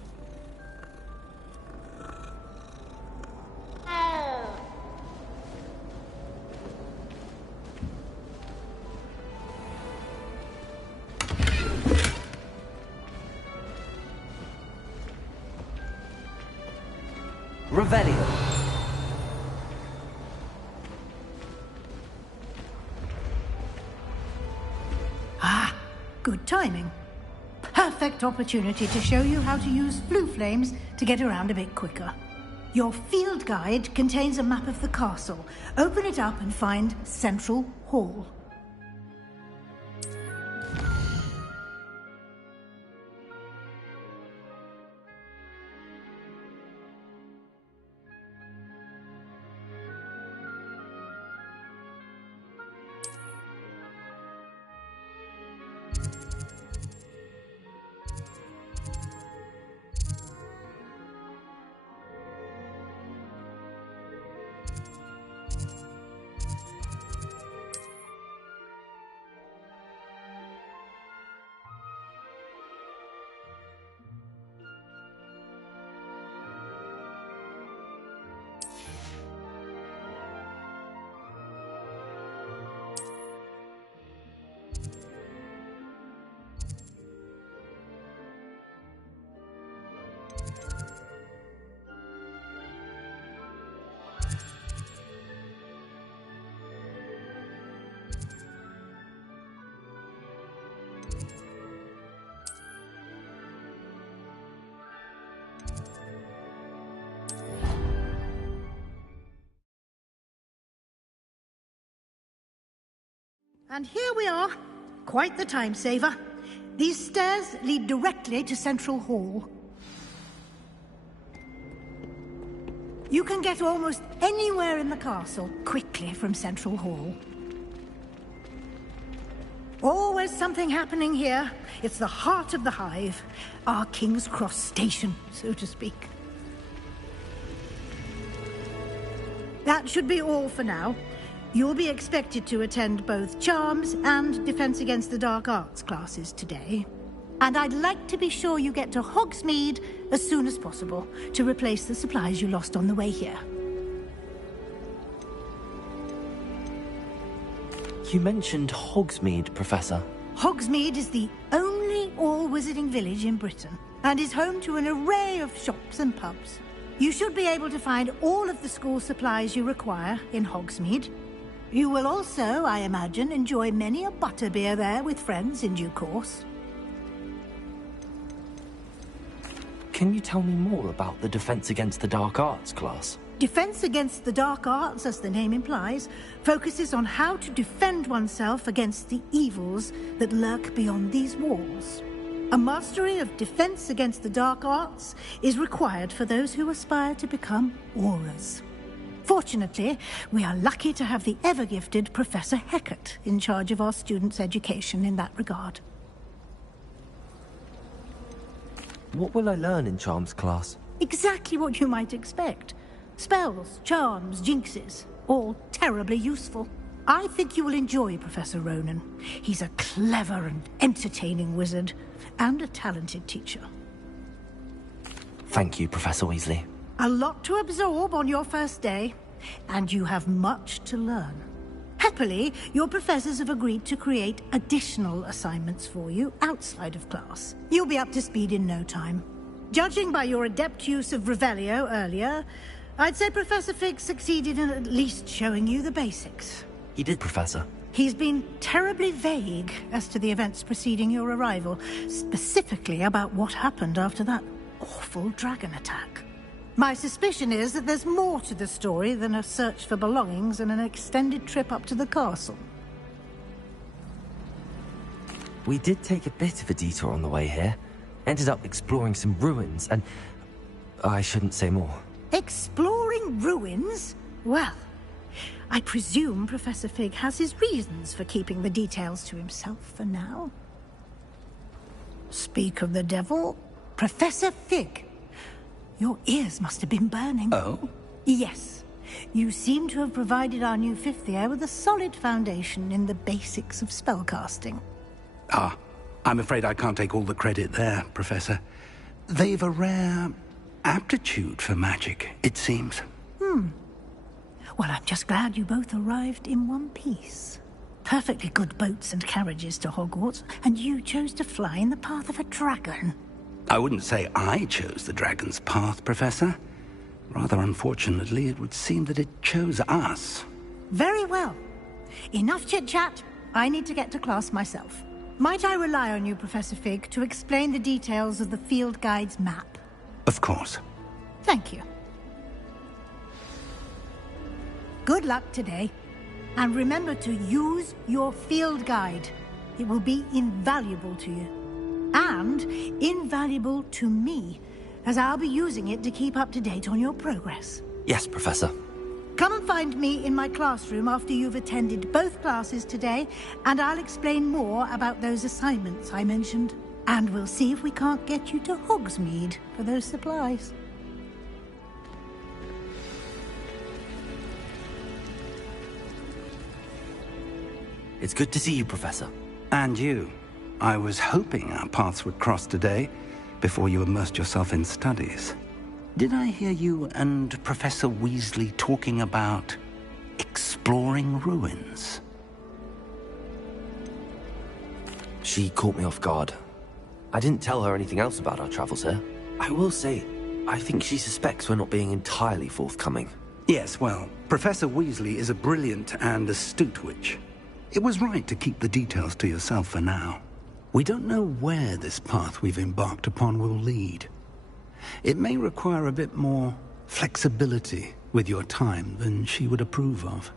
Revelio. Ah, good timing. Perfect opportunity to show you how to use blue flames to get around a bit quicker. Your field guide contains a map of the castle. Open it up and find Central Hall. And here we are. Quite the time saver. These stairs lead directly to Central Hall. You can get almost anywhere in the castle quickly from Central Hall. Always something happening here. It's the heart of the hive. Our King's Cross station, so to speak. That should be all for now. You'll be expected to attend both Charms and Defense Against the Dark Arts classes today. And I'd like to be sure you get to Hogsmeade as soon as possible to replace the supplies you lost on the way here. You mentioned Hogsmeade, Professor. Hogsmeade is the only all-wizarding village in Britain and is home to an array of shops and pubs. You should be able to find all of the school supplies you require in Hogsmeade. You will also, I imagine, enjoy many a butterbeer there with friends in due course. Can you tell me more about the Defense Against the Dark Arts class? Defense Against the Dark Arts, as the name implies, focuses on how to defend oneself against the evils that lurk beyond these walls. A mastery of Defense Against the Dark Arts is required for those who aspire to become Aurors. Fortunately, we are lucky to have the ever-gifted Professor Hecat in charge of our students' education in that regard. What will I learn in Charms class? Exactly what you might expect. Spells, charms, jinxes, all terribly useful. I think you will enjoy Professor Ronan. He's a clever and entertaining wizard, and a talented teacher. Thank you, Professor Weasley. A lot to absorb on your first day, and you have much to learn. Happily, your professors have agreed to create additional assignments for you outside of class. You'll be up to speed in no time. Judging by your adept use of Revelio earlier, I'd say Professor Fig succeeded in at least showing you the basics. He did, Professor. He's been terribly vague as to the events preceding your arrival, specifically about what happened after that awful dragon attack. My suspicion is that there's more to the story than a search for belongings and an extended trip up to the castle. We did take a bit of a detour on the way here. Ended up exploring some ruins and... I shouldn't say more. Exploring ruins? Well, I presume Professor Fig has his reasons for keeping the details to himself for now. Speak of the devil. Professor Fig. Your ears must have been burning. Oh? Yes. You seem to have provided our new fifth year with a solid foundation in the basics of spellcasting. Ah, I'm afraid I can't take all the credit there, Professor. They've a rare aptitude for magic, it seems. Well, I'm just glad you both arrived in one piece. Perfectly good boats and carriages to Hogwarts, and you chose to fly in the path of a dragon. I wouldn't say I chose the dragon's path, Professor. Rather unfortunately, it would seem that it chose us. Very well. Enough chit-chat. I need to get to class myself. Might I rely on you, Professor Fig, to explain the details of the field guide's map? Of course. Thank you. Good luck today. And remember to use your field guide. It will be invaluable to you. And invaluable to me, as I'll be using it to keep up to date on your progress. Yes, Professor. Come and find me in my classroom after you've attended both classes today, and I'll explain more about those assignments I mentioned. And we'll see if we can't get you to Hogsmeade for those supplies. It's good to see you, Professor. And you. I was hoping our paths would cross today, before you immersed yourself in studies. Did I hear you and Professor Weasley talking about exploring ruins? She caught me off guard. I didn't tell her anything else about our travels here. I will say, I think she suspects we're not being entirely forthcoming. Yes, well, Professor Weasley is a brilliant and astute witch. It was right to keep the details to yourself for now. We don't know where this path we've embarked upon will lead. It may require a bit more flexibility with your time than she would approve of.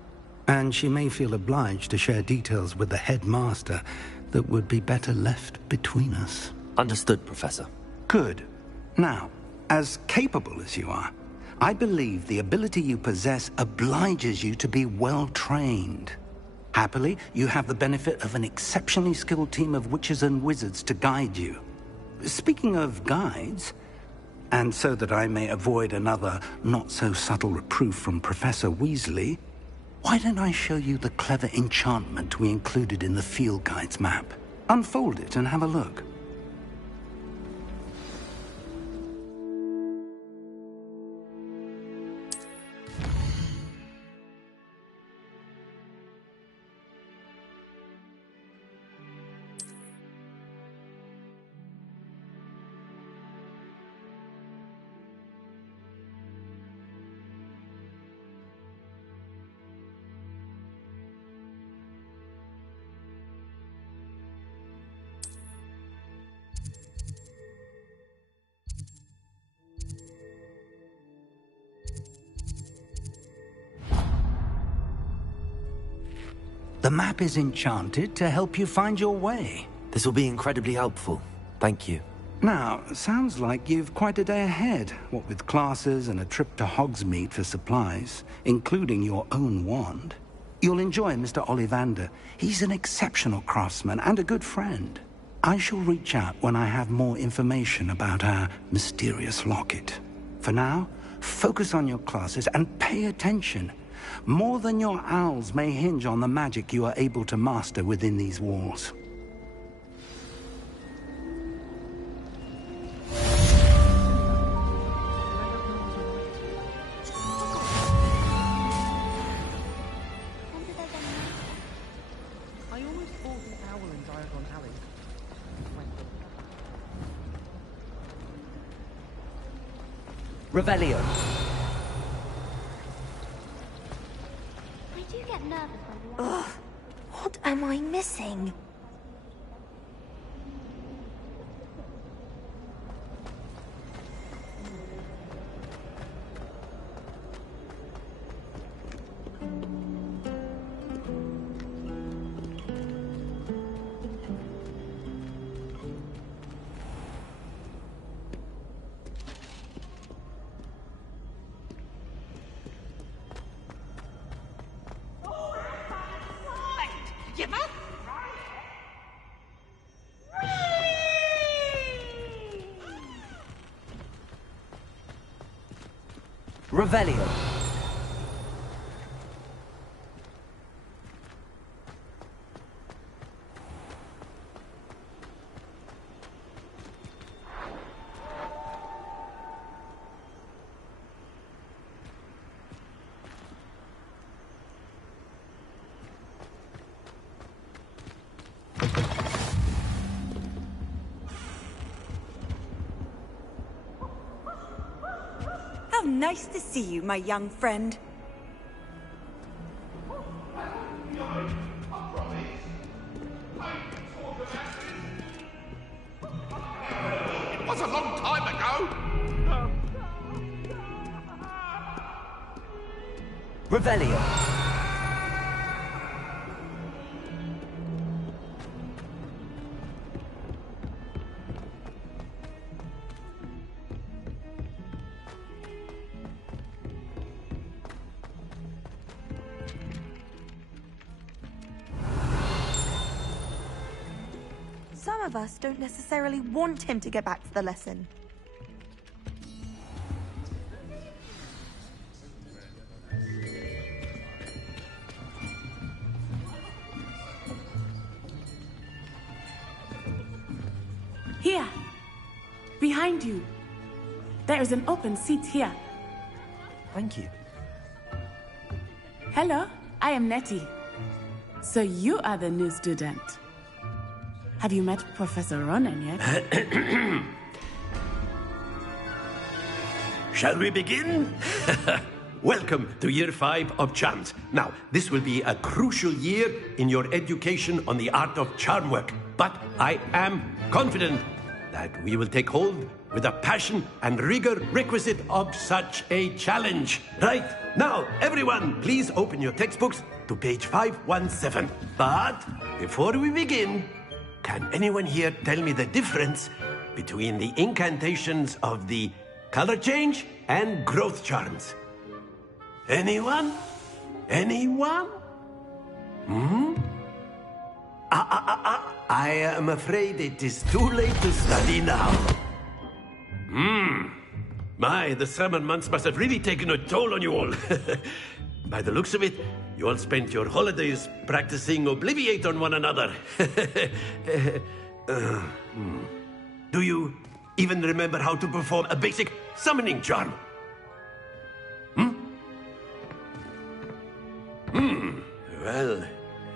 And she may feel obliged to share details with the headmaster that would be better left between us. Understood, Professor. Good. Now, as capable as you are, I believe the ability you possess obliges you to be well trained. Happily, you have the benefit of an exceptionally skilled team of witches and wizards to guide you. Speaking of guides, and so that I may avoid another not-so-subtle reproof from Professor Weasley, why don't I show you the clever enchantment we included in the field guide's map? Unfold it and have a look. The map is enchanted to help you find your way. This will be incredibly helpful. Thank you. Now, sounds like you've quite a day ahead, what with classes and a trip to Hogsmeade for supplies, including your own wand. You'll enjoy Mr. Ollivander. He's an exceptional craftsman and a good friend. I shall reach out when I have more information about our mysterious locket. For now, focus on your classes and pay attention. More than your owls may hinge on the magic you are able to master within these walls. Revelio. I do get nervous when you... Ugh, what am I missing? Revelio. How nice to see you, my young friend. It was a long time ago. Revelio. Some of us don't necessarily want him to get back to the lesson. Here. Behind you. There is an open seat here. Thank you. Hello, I am Nettie. So you are the new student. Have you met Professor Ronan yet? Shall we begin? Welcome to Year 5 of Charms. Now, this will be a crucial year in your education on the art of charm work. But I am confident that we will take hold with the passion and rigor requisite of such a challenge. Right, now, everyone, please open your textbooks to page 517. But before we begin, can anyone here tell me the difference between the incantations of the color change and growth charms? Anyone? Anyone? I am afraid it is too late to study now. My, the summer months must have really taken a toll on you all. By the looks of it, you all spent your holidays practicing Obliviate on one another. Do you even remember how to perform a basic summoning charm? Well,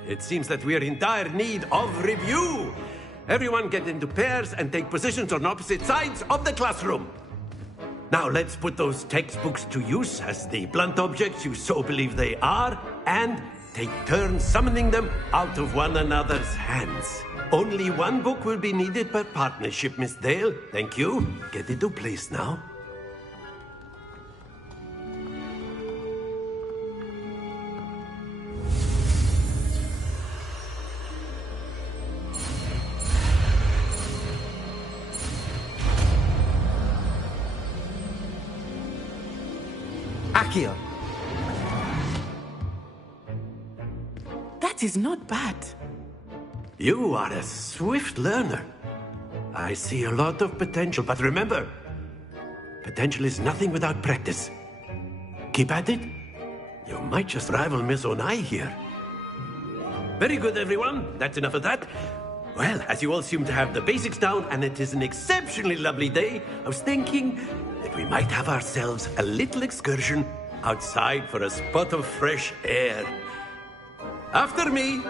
it seems that we are in dire need of review. Everyone get into pairs and take positions on opposite sides of the classroom. Now let's put those textbooks to use as the blunt objects you so believe they are, and take turns summoning them out of one another's hands. Only one book will be needed per partnership, Miss Dale. Thank you. Get into place now. Accio. That is not bad. You are a swift learner. I see a lot of potential, but remember, potential is nothing without practice. Keep at it. You might just rival Miss Onai here. Very good, everyone. That's enough of that. Well, as you all seem to have the basics down, and it is an exceptionally lovely day, I was thinking that we might have ourselves a little excursion outside for a spot of fresh air. After me.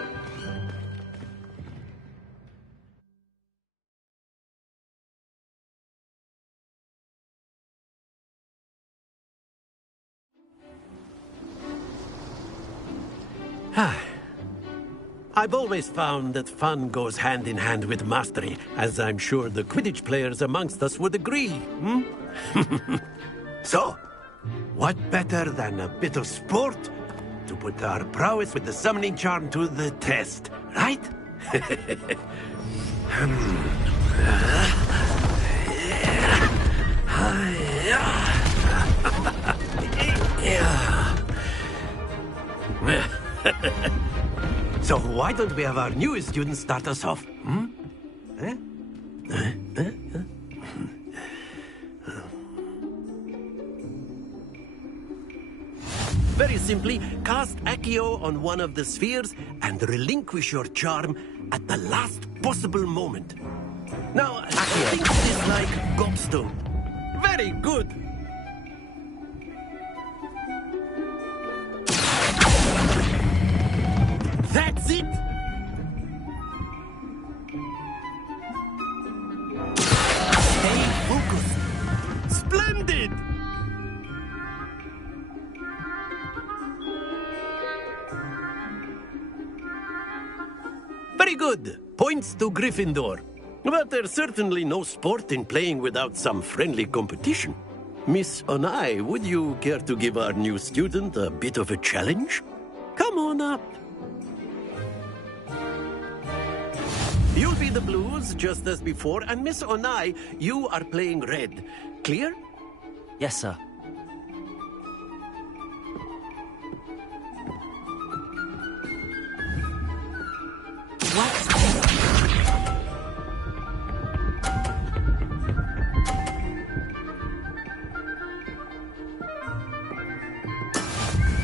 I've always found that fun goes hand in hand with mastery, as I'm sure the Quidditch players amongst us would agree. So, what better than a bit of sport to put our prowess with the summoning charm to the test, right? So why don't we have our newest student start us off? Very simply, cast Accio on one of the spheres and relinquish your charm at the last possible moment. Now, think of this like gobstone. Very good. That's it! Stay focused. Splendid! Very good. Points to Gryffindor. But there's certainly no sport in playing without some friendly competition. Miss Onai, would you care to give our new student a bit of a challenge? Come on up. You'll be the blues, just as before, and Miss Onai, you are playing red. Clear? Yes, sir.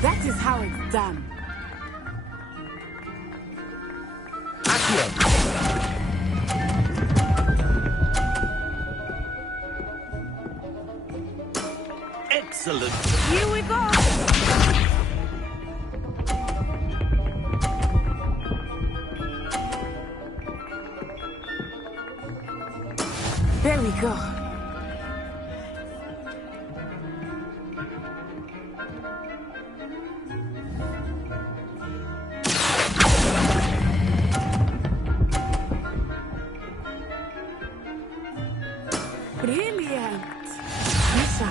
That is how it's done. Excellent. Here we go. There we go. Brilliant. Misha.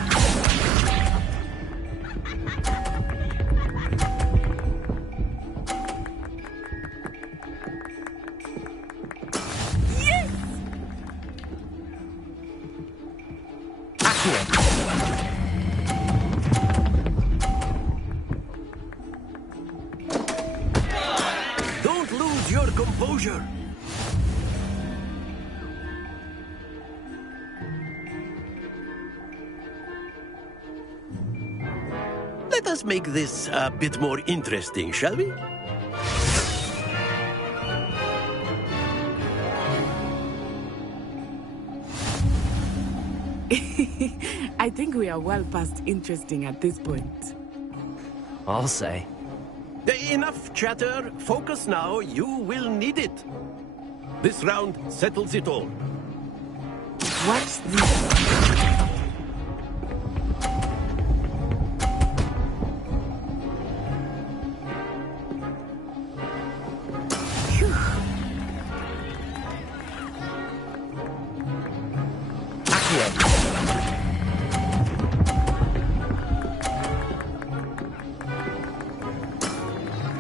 Yes! Don't lose your composure. Let us make this a bit more interesting, shall we? I think we are well past interesting at this point. I'll say. Enough chatter. Focus now. You will need it. This round settles it all. Watch this.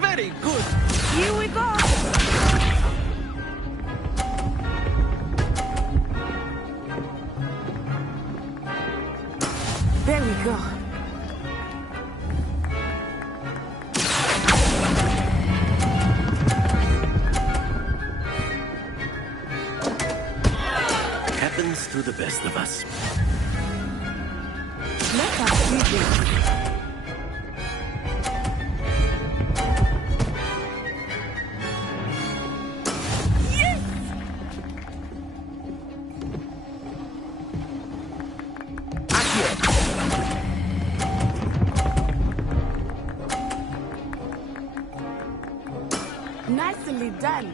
Very good. Here we go. There we go. Happens to the best of us. Let us do this. Nicely done.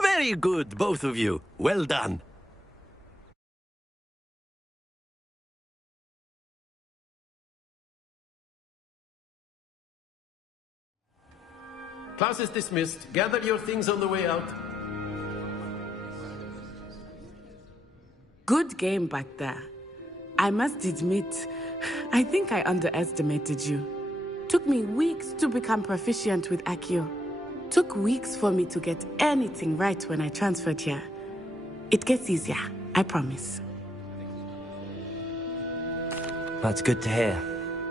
Very good, both of you. Well done. Class is dismissed. Gather your things on the way out. Good game back there. I must admit, I think I underestimated you. Took me weeks to become proficient with Accio. Took weeks for me to get anything right when I transferred here. It gets easier, I promise. That's good to hear.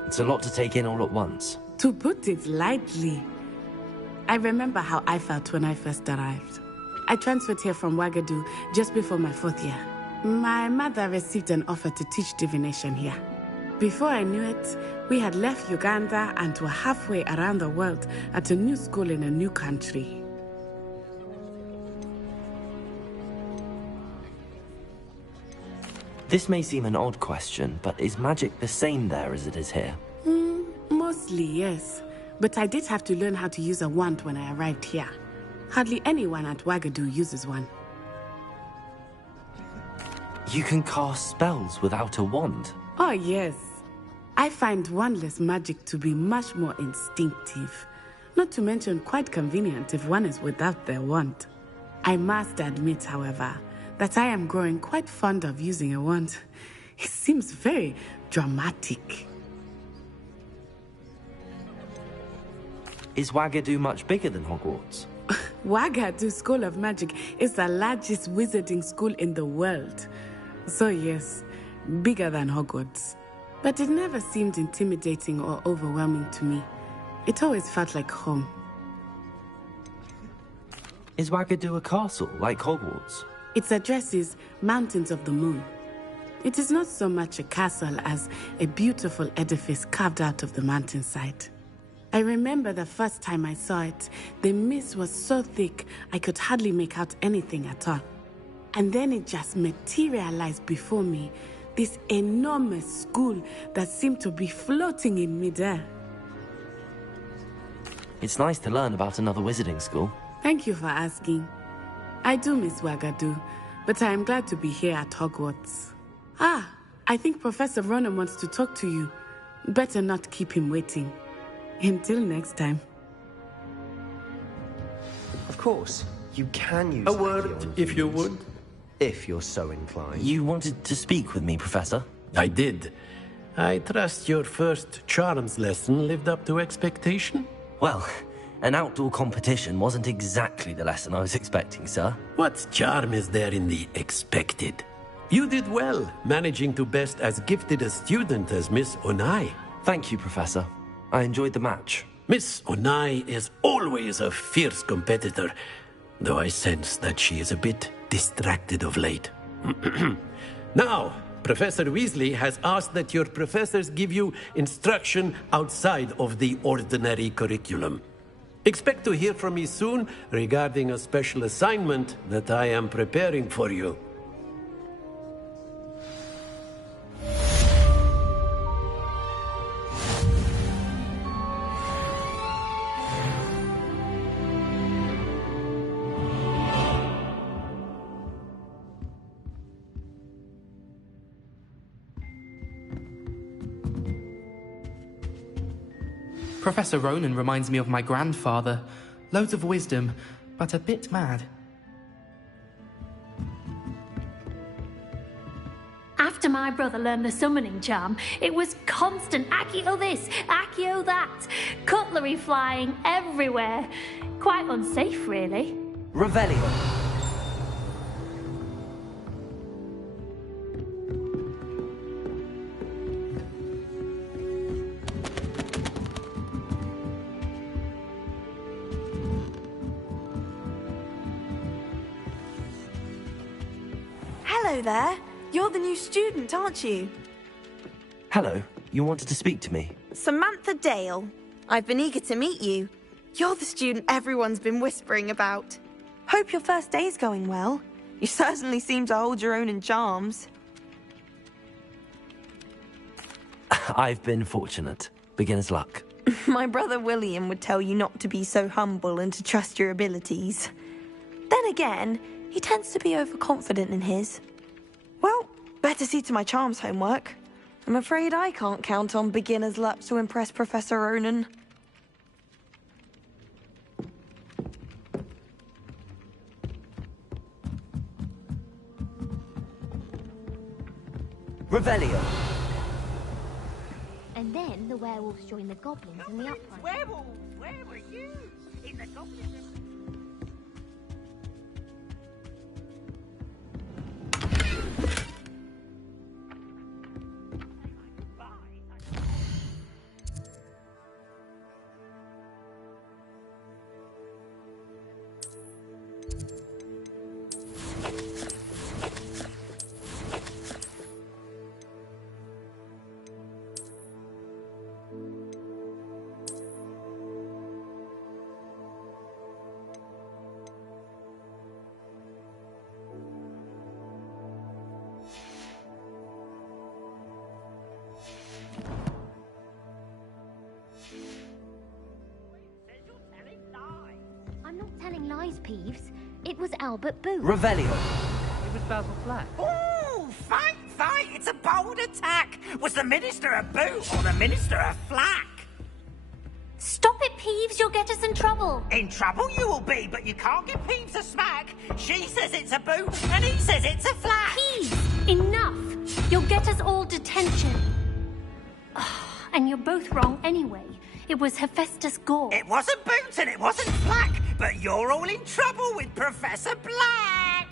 It's a lot to take in all at once. To put it lightly, I remember how I felt when I first arrived. I transferred here from Wagadu just before my 4th year. My mother received an offer to teach divination here. Before I knew it, we had left Uganda and were halfway around the world at a new school in a new country. This may seem an odd question, but is magic the same there as it is here? Mostly, yes. But I did have to learn how to use a wand when I arrived here. Hardly anyone at Wagadu uses one. You can cast spells without a wand? Oh, yes. I find wandless magic to be much more instinctive. Not to mention quite convenient if one is without their wand. I must admit, however, that I am growing quite fond of using a wand. It seems very dramatic. Is Wagadu much bigger than Hogwarts? Wagadu School of Magic is the largest wizarding school in the world. So yes, bigger than Hogwarts. But it never seemed intimidating or overwhelming to me. It always felt like home. Is Wagadu a castle, like Hogwarts? Its address is Mountains of the Moon. It is not so much a castle as a beautiful edifice carved out of the mountainside. I remember the first time I saw it, the mist was so thick I could hardly make out anything at all. And then it just materialized before me, this enormous school that seemed to be floating in midair. It's nice to learn about another wizarding school. Thank you for asking. I do miss Wagadu, but I am glad to be here at Hogwarts. I think Professor Ronan wants to talk to you. Better not keep him waiting. Until next time. Of course, you can use a word, if you would. If you're so inclined. You wanted to speak with me, Professor? I did. I trust your first charms lesson lived up to expectation? Well, an outdoor competition wasn't exactly the lesson I was expecting, sir. What charm is there in the expected? You did well, managing to best as gifted a student as Miss Onai. Thank you, Professor. I enjoyed the match. Miss Onai is always a fierce competitor, though I sense that she is a bit distracted of late. Now, Professor Weasley has asked that your professors give you instruction outside of the ordinary curriculum. Expect to hear from me soon regarding a special assignment that I am preparing for you. Professor Ronan reminds me of my grandfather. Loads of wisdom, but a bit mad. After my brother learned the summoning charm, it was constant Accio this, Accio that. Cutlery flying everywhere. Quite unsafe, really. Revelio. Hello there. You're the new student, aren't you? Hello. You wanted to speak to me? Samantha Dale. I've been eager to meet you. You're the student everyone's been whispering about. Hope your first day's going well. You certainly seem to hold your own in charms. I've been fortunate. Beginner's luck. My brother William would tell you not to be so humble and to trust your abilities. Then again, he tends to be overconfident in his. Well, better see to my charms homework. I'm afraid I can't count on beginner's luck to impress Professor Ronan. Revelio. And then the werewolves join the goblins in the upright. Werewolves! Where were you? In the goblins. telling lies, Peeves. It was Albert Booth. Revelio. It was Basil Flack. Oh, fight! It's a bold attack! Was the Minister a boot or the Minister a flack? Stop it, Peeves. You'll get us in trouble. In trouble you will be, but you can't give Peeves a smack. She says it's a boot, and he says it's a flack. Peeves, enough. You'll get us all detention. And you're both wrong anyway. It was Hephaestus Gore. It wasn't boot and it wasn't flack, but you're all in trouble with Professor Black.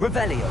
Revelio.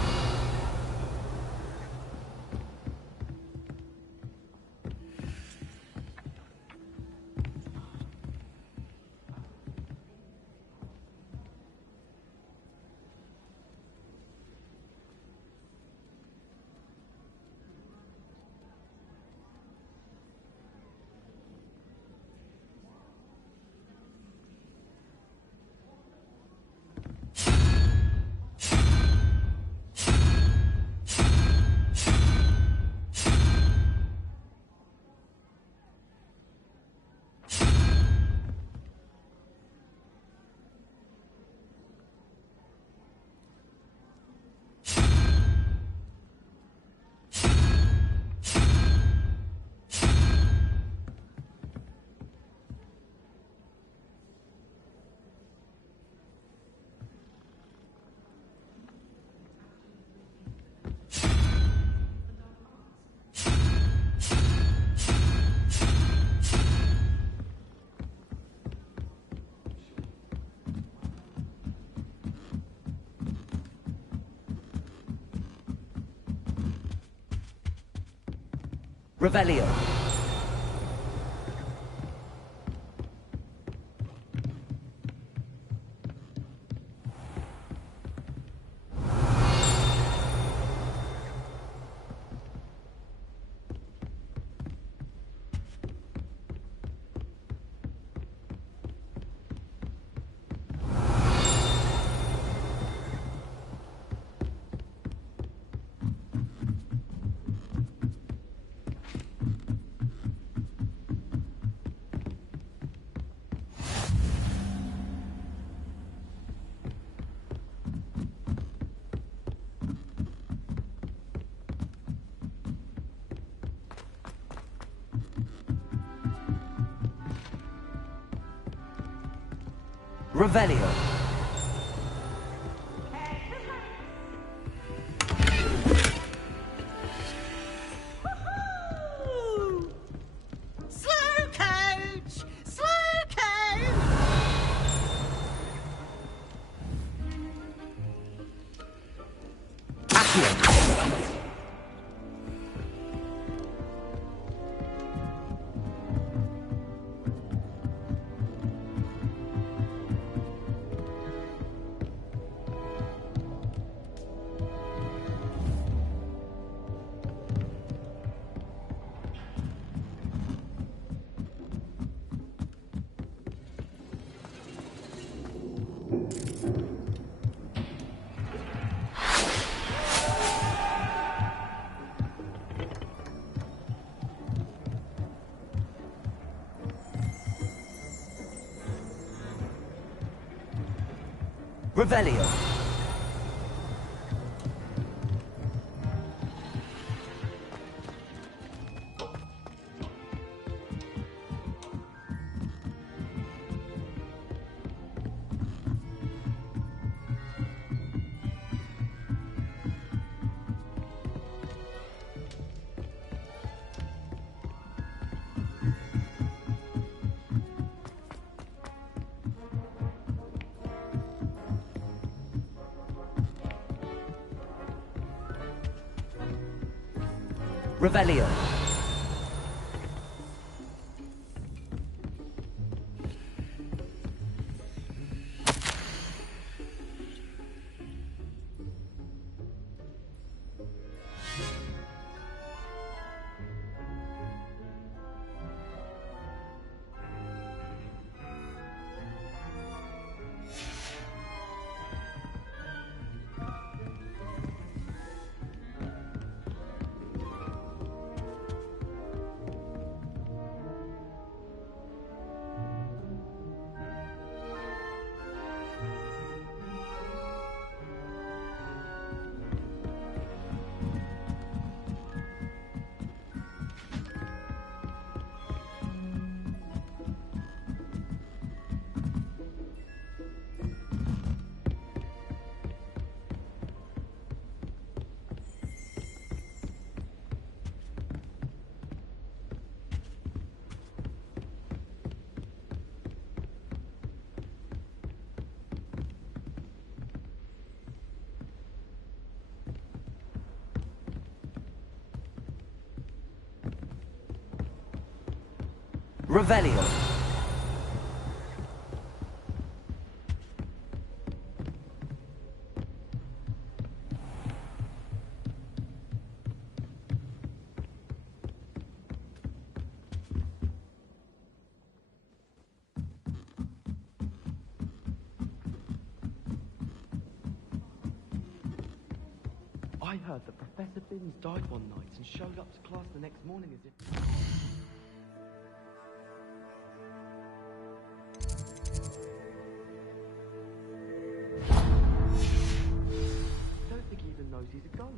Revelio. Revelio. Slow coach! Slow coach! Revelio. Revelio. Revelio. I heard that Professor Binns died one night and showed up to class the next morning as if... I don't think he even knows he's a ghost.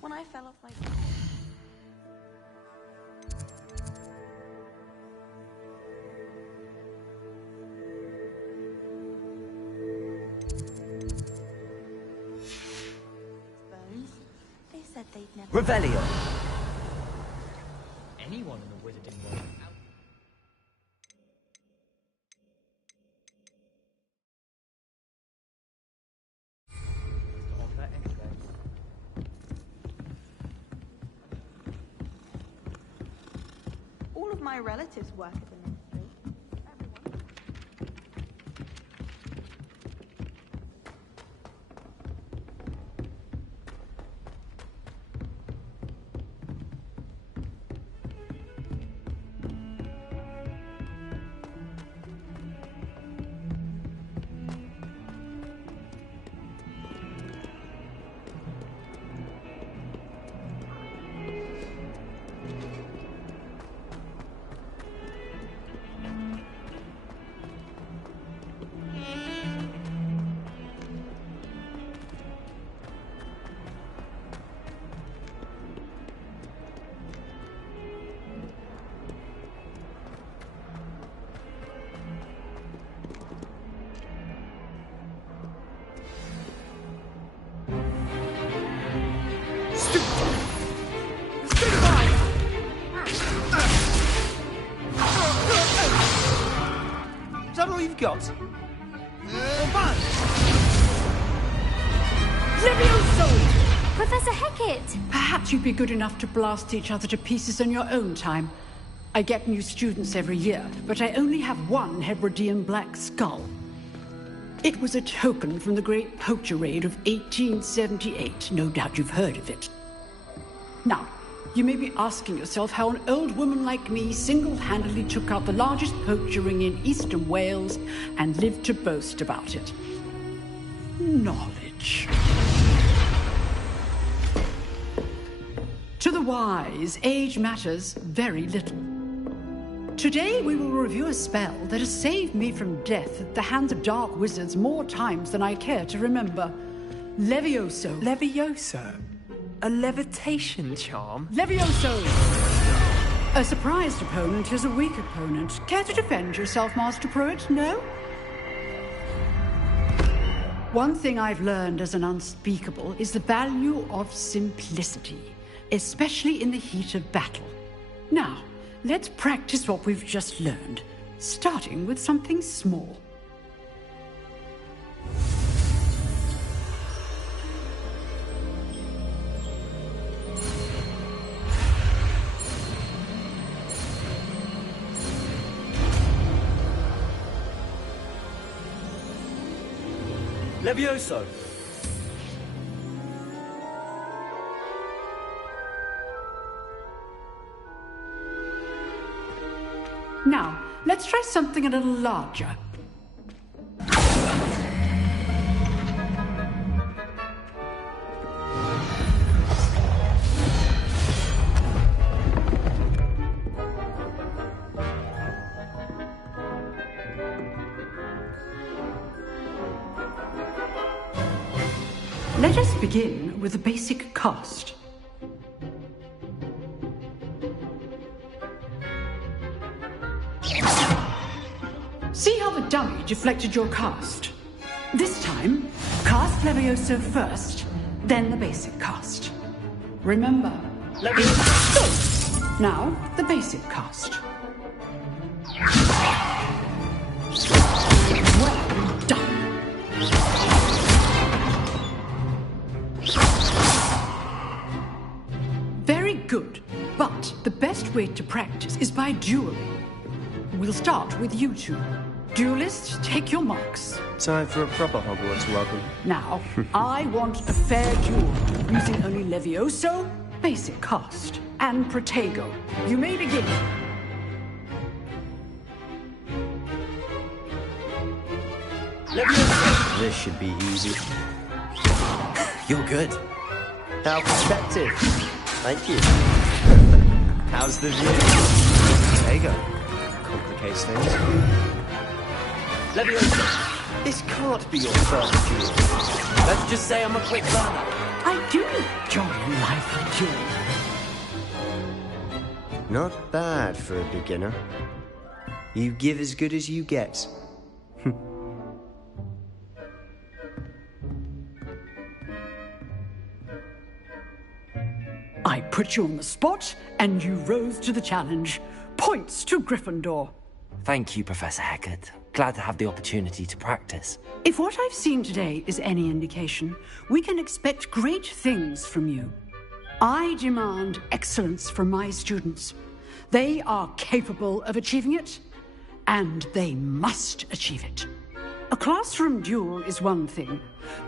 When I fell off my... Bones, they said they'd never... Revelio. Anyone in the wizarding world. All of my relatives work at the ministry. Is that all you've got? Levioso! Professor Hecat! Perhaps you'd be good enough to blast each other to pieces in your own time. I get new students every year, but I only have one Hebridean black skull. It was a token from the Great Poacher Raid of 1878. No doubt you've heard of it. Now, you may be asking yourself how an old woman like me single-handedly took out the largest poacher ring in eastern Wales and lived to boast about it. Knowledge. To the wise, age matters very little. Today we will review a spell that has saved me from death at the hands of dark wizards more times than I care to remember. Levioso. Levioso? A levitation charm? Levioso! A surprised opponent is a weak opponent. Care to defend yourself, Master Pruitt? No? One thing I've learned as an unspeakable is the value of simplicity, especially in the heat of battle. Now, let's practice what we've just learned, starting with something small. Levioso! Now, let's try something a little larger. Let us begin with the basic cast. See how the dummy deflected your cast? This time, cast Levioso first, then the basic cast. Remember, good. Now, the basic cast. Well done. Very good, but the best way to practice is by dueling. We'll start with you two. Duelists, take your marks. Time for a proper Hogwarts welcome. Now, I want a fair duel, using only Levioso, basic cast, and Protego. You may begin. Levioso! This should be easy. You're good. How perspective. Thank you. How's the view? Protego. Complicates things. Levioso, this can't be your first duel. Let's just say I'm a quick learner. I do enjoy life of duel. Not bad for a beginner. You give as good as you get. I put you on the spot, and you rose to the challenge. Points to Gryffindor. Thank you, Professor Hecat. Glad to have the opportunity to practice. If what I've seen today is any indication, we can expect great things from you. I demand excellence from my students. They are capable of achieving it, and they must achieve it. A classroom duel is one thing,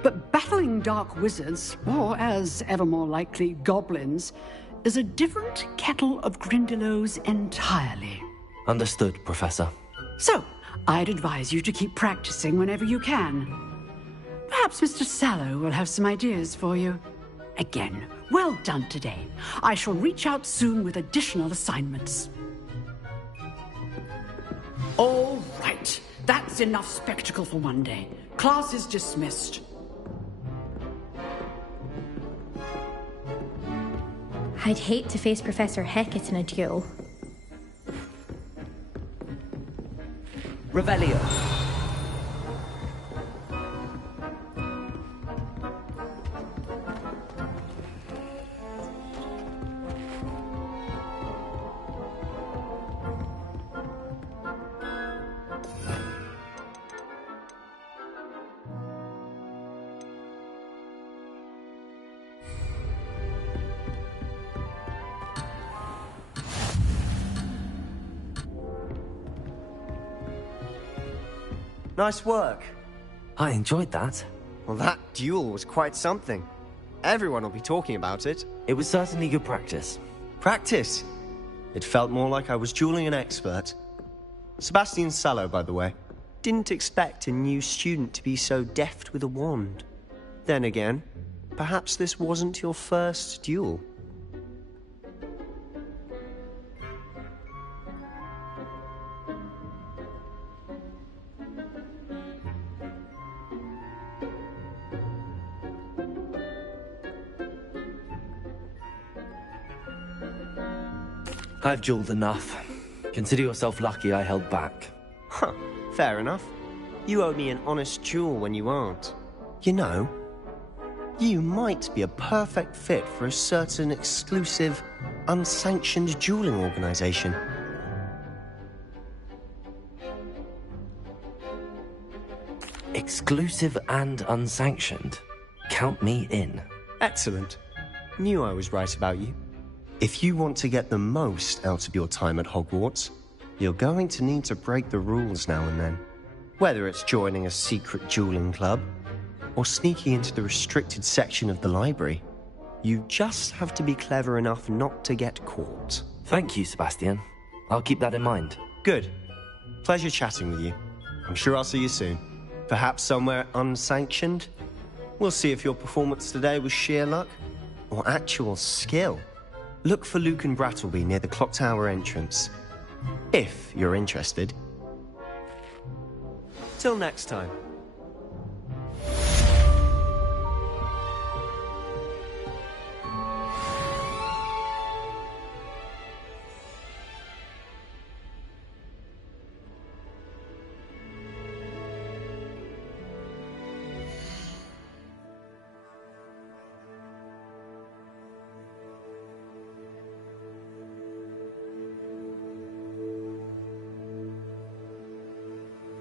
but battling dark wizards, or as ever more likely, goblins, is a different kettle of Grindylows entirely. Understood, Professor. So, I'd advise you to keep practicing whenever you can. Perhaps Mr. Sallow will have some ideas for you. Again, well done today. I shall reach out soon with additional assignments. All right. That's enough spectacle for one day. Class is dismissed. I'd hate to face Professor Hecat in a duel. Revelio. Nice work. I enjoyed that. Well, that duel was quite something. Everyone will be talking about it. It was certainly good practice. Practice? It felt more like I was dueling an expert. Sebastian Sallow, by the way. Didn't expect a new student to be so deft with a wand. Then again, perhaps this wasn't your first duel. I've dueled enough. Consider yourself lucky I held back. Huh, fair enough. You owe me an honest duel when you aren't. You know, you might be a perfect fit for a certain exclusive, unsanctioned dueling organization. Exclusive and unsanctioned? Count me in. Excellent. Knew I was right about you. If you want to get the most out of your time at Hogwarts, you're going to need to break the rules now and then. Whether it's joining a secret dueling club, or sneaking into the restricted section of the library, you just have to be clever enough not to get caught. Thank you, Sebastian. I'll keep that in mind. Good. Pleasure chatting with you. I'm sure I'll see you soon. Perhaps somewhere unsanctioned? We'll see if your performance today was sheer luck, or actual skill. Look for Luke and Brattleby near the clock tower entrance. If you're interested. Till next time.